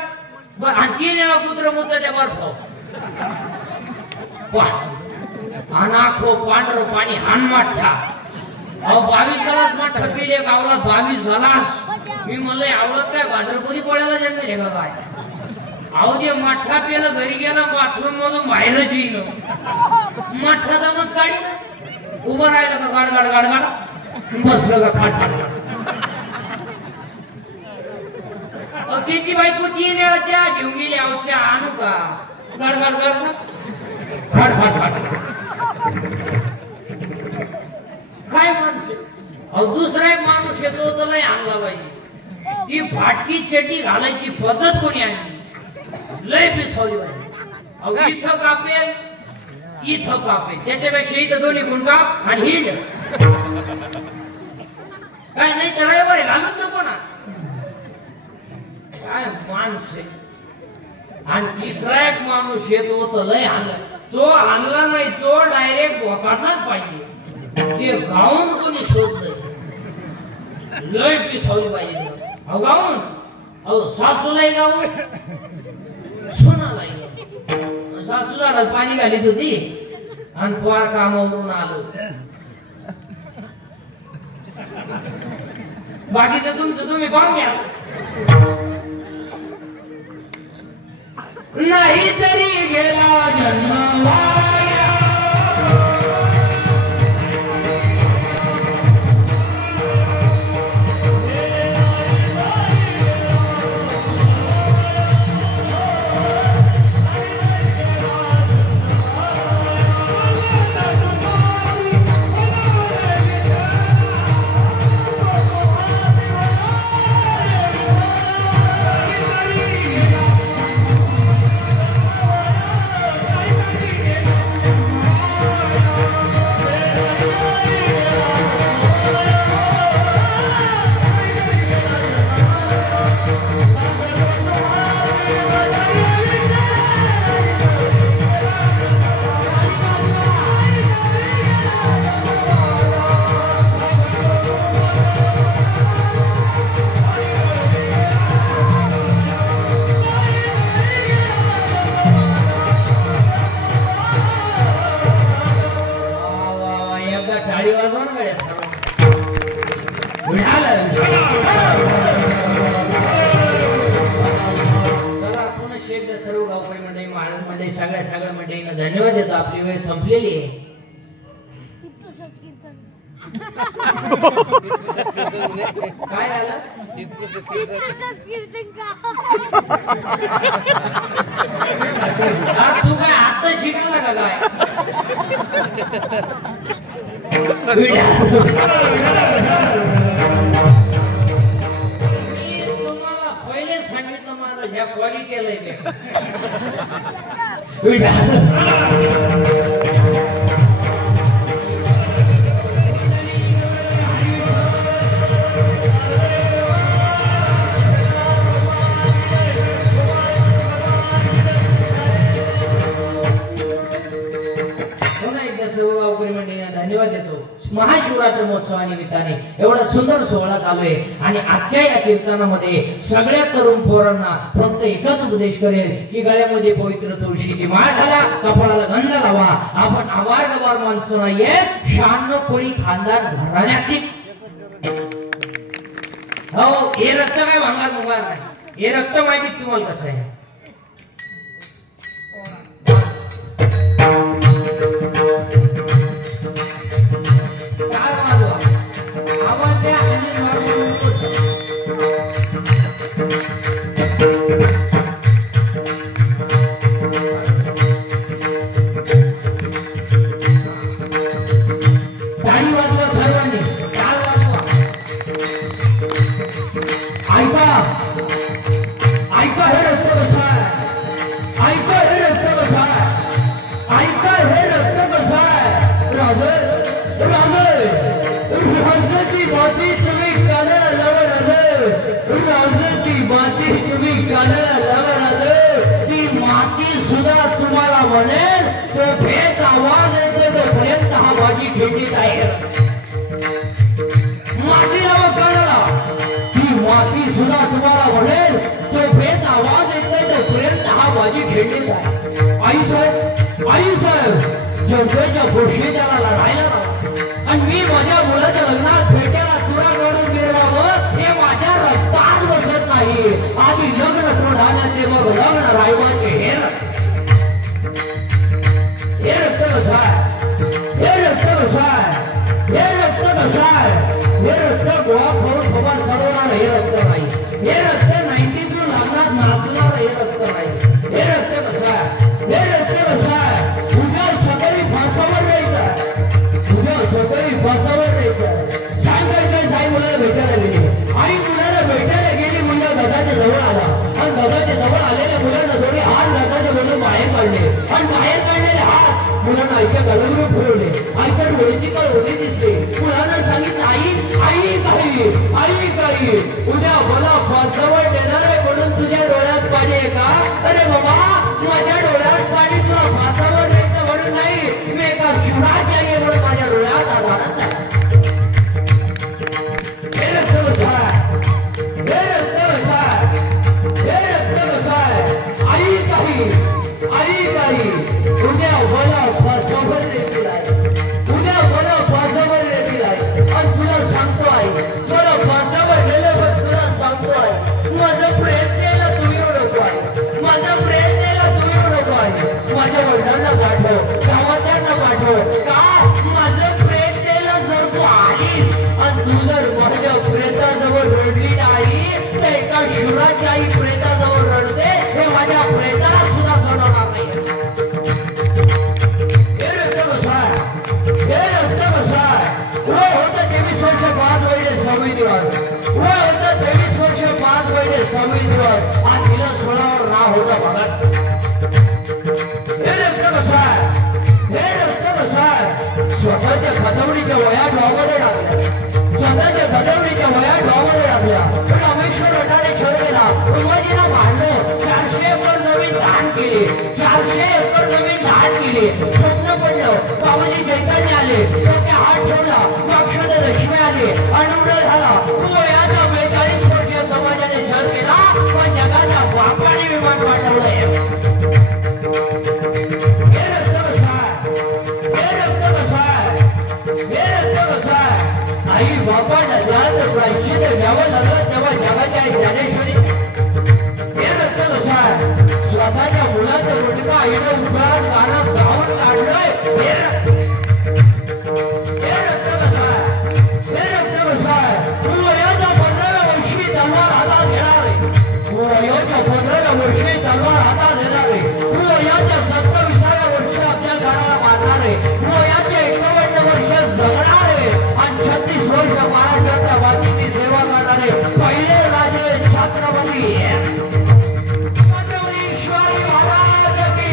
आणखी वेळा कुत्र मुद्दा त्या बर्फ अनाखो पांढर पाणी हान मठ्ठा अहो 22 ग्लास मठ्ठा पिले गावला 22 ग्लास मी म्हणलं आवडत काय भांडरपुरी पोळ्याला जन्म घ्यायला काय अहो जे मठ्ठा पिलं घरी गेला बाथरूम मधून बाहेरच येईल मठ्ठा जमच काढी उभं राहिलं का गाड गाड गाड गाड बसलं का खाट खाट तिची बायको 3 वेळा चहा घेऊन गेली अहो चहा आणू का गड गड गड फाट फाट फाट काय माणूस अहो दुसरा एक माणूस येतो तर लय आणला पाहिजे ती फाटकी चेटी घालायची पद्धत कोणी आणली लय पिसवली पाहिजे अहो इथं कापेल त्याच्यापेक्षा इथं दोन्ही गुण काप आणि हिंड काय नाही तर रविवारी घालत नको ना काय माणूस आणि तिसरा एक माणूस येतो तर लय आणला तो आणला नाही तो डायरेक्ट वकाटाच पाहिजे ते गाऊन कोणी शोधलंय लय पिसावली पाहिजे अहो गाऊन अहो सासूलाही गाऊन सोनालाही सासू झाडात पाणी घालीत होती आणि पोर कामावरून आलो बाकीचं तुमचं तुम्ही पाहून घ्या नाही तरी गेला जन्म सगळ्या मंडळींना धन्यवाद देतो आपली वेळ संपलेली आहे काय झालं तू काय आता शिकला का काय मी तुम्हाला पहिले सांगितलं माझं ह्या क्वालिटीला धन्यवाद देतो महाशिवरात्र महोत्सवानिमित्ताने एवढा सुंदर सोहळा चालू आहे आणि आजच्या या कीर्तनामध्ये सगळ्या तरुण पोरांना फक्त एकच उपदेश करेल की गळ्यामध्ये पवित्र तुळशीची माळ घाला कपाळाला गंध लावा आपण आवारगवार माणसं नाहीये 96 कोळी खानदार घराण्याची हो हे रक्त काय भांगार मुंगार नाही हे रक्त माहिती तुम्हाला कसं आहे आवाज द्या आणि म्हणेल तो फेच आवाज येतो तोपर्यंत हा माझी खिंडीत आहे मातीला कळला ती माती सुद्धा तुम्हाला म्हणेल तो फेच आवाज येतो तोपर्यंत हा माझी खिंडीत आहे आई साहेब जनतेच्या गोष्टी त्याला लढायला आणि मी माझ्या मुलाच्या लग्नात भेटायला तुरा काढून मिरवावं हे माझ्या रक्तात बसत नाही आधी लग्न तोडाण्याचे मग लग्न रायवाचे हे रक्त कसं हे रक्त कसं हे रक्त कसं हे रक्त गोळा करून खबर चढवणार हे रक्त नाही हे रक्त 92 लग्नात नाचणार हे रक्त नाही हे रक्त कसं हे रक्त कसं उद्या सगळी फासावर राहायचं उद्या सगळी फासावर राहायचं सायंकाळच्या साई मुलाला भेटायला गेली आई मुलाला भेटायला गेली मुलगा गदाच्या जवळ आला आणि गदाच्या जवळ आलेल्या मुलांना दोन्ही हात गदाच्या मधून बाहेर काढले आणि बाहेर काढलेले हात मुलांना आईच्या गळ्यावर फिरवले आईच्या डोळ्याची कळ होती दिसते मुलांना सांगितलं आई काही उद्या मला फासावर देणार आहे म्हणून तुझ्या डोळ्यात पाणी आहे का अरे बाबा माझ्या डोळ्यात पाणी तुला फासावर द्यायचं म्हणून नाही मी एका शिवराज आहे म्हणून माझ्या डोळ्यात आधारच नाही हे रक्त कसं आई काही उद्या मला फासावर देतील आहे उद्या मला फासावर देतील आहे आणि तुला सांगतो आहे मला फासावर गेलं पण तुला सांगतो आहे माझं प्रयत्नाला तू येऊ नको आहे माझ्या प्रयत्नाला तू येऊ नको आहे माझ्या वडिलांना पाठव गावातांना पाठव का माझं प्रयत्नाला जर तू आलीस आणि तू जर माझ्या प्रेताजवळ रडली नाही तर एका शिवराच्या आई प्रेताजवळ रडते हे माझ्या प्रेताला सुद्धा सोडवणार नाही हे रक्त कसं वय होतं 23 वर्ष 5 महिने 6 दिवस वय होतं 23 वर्ष 5 महिने 6 दिवस आणि तिला 16वर नाव होतं बघाच हे रक्त कसं स्वतःच्या खदवडीच्या वयात भावामध्ये टाकल्या स्वतःच्या खदवडीच्या वयात भावामध्ये टाकल्या रामेश्वर वटाने ठरवलेला उमाजीला मारलं 400 एकर जमीन दान केली 400 एकर जमीन दान केली स्वप्न पडलं बाबाजी चैतन्य आले डोक्या हात ठेवला अक्षर लक्ष्मी आले आनंद झाला वयाचा 42 वर्षीय समाजाने छळ केला पण जगाच्या बापाने विमान पाठवलंय आई बापाला ज्यात प्रायश्चित द्यावं लागलं तेव्हा जगाच्या ज्ञानेश्वरी हे रक्त कसं स्वतःच्या मुलाचं मुलगा आईनं उभ्यात गाणं गाऊन काढलंय हे रक्त कसं तू वयाच्या 15व्या वर्षी तलवार हातात घेणार आहे तू वयाच्या 15व्या वर्षी तलवार हातात घेणार आहे तू वयाच्या 27व्या वर्षी आपल्या गाण्याला मारणार आहे तू वयाच्या 51 वर्षात जगणार आहे आणि 36 वर्ष महाराष्ट्राच्या बाजूची सेवा करणार आहे पहिले राजे छत्रपती शिवाजी महाराज की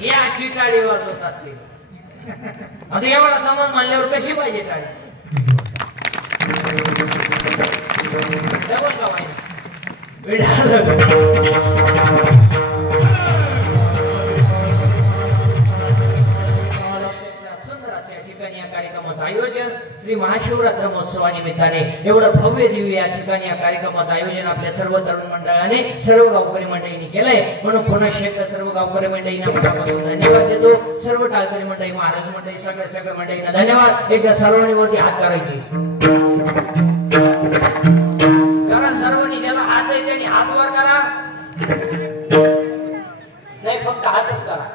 ही अशी टाळी वाजवत असते. आता एवढा समाज मानल्यावर कशी पाहिजे टाळी? डबल का माहिती आयोजन श्री महाशिवरात्र महोत्सवानिमित्ताने एवढं भव्य दिव्य या ठिकाणी या कार्यक्रमाचं आयोजन आपल्या सर्व तरुण मंडळाने सर्व गावकरी मंडळींनी केलंय. म्हणून पुन्हा शेत सर्व गावकरी मंडळींना मनापासून धन्यवाद देतो. सर्व टाळकरी मंडळी महाराज मंडळी सगळ्या मंडळींना धन्यवाद. एकदा सर्वांनी वरती हात करायचे. करा सर्वांनी ज्याला हात आहे त्यांनी हात वर करा. नाही फक्त हातच करा.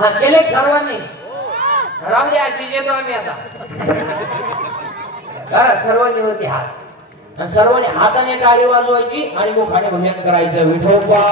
हा केले सर्वांनी. राहू द्या अशी येतो आम्ही आता. करा सर्वांनी वरती हात आणि सर्वांनी हाताने टाळी वाजवायची आणि मुखाने भजन करायचं. विठोबा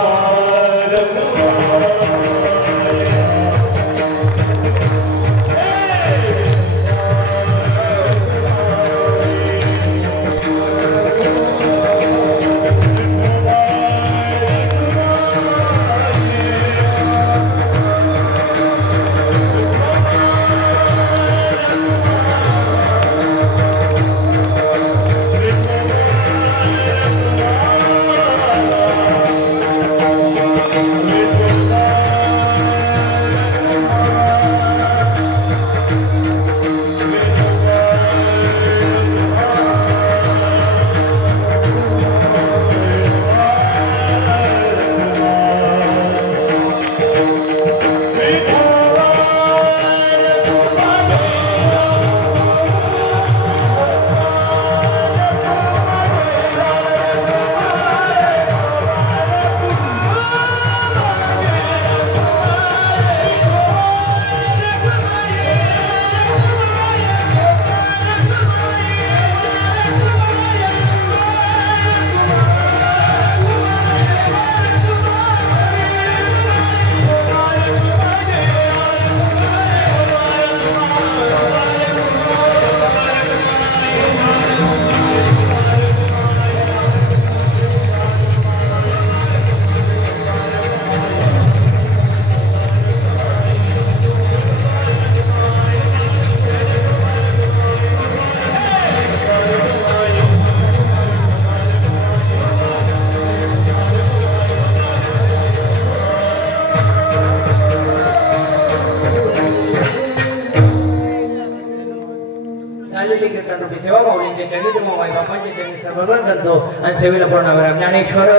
सेवा भावनेच्या चरित्र मोबाईल बापांच्या चरित्र सर्व करतो आणि सेवेला पूर्ण ज्ञानेश्वर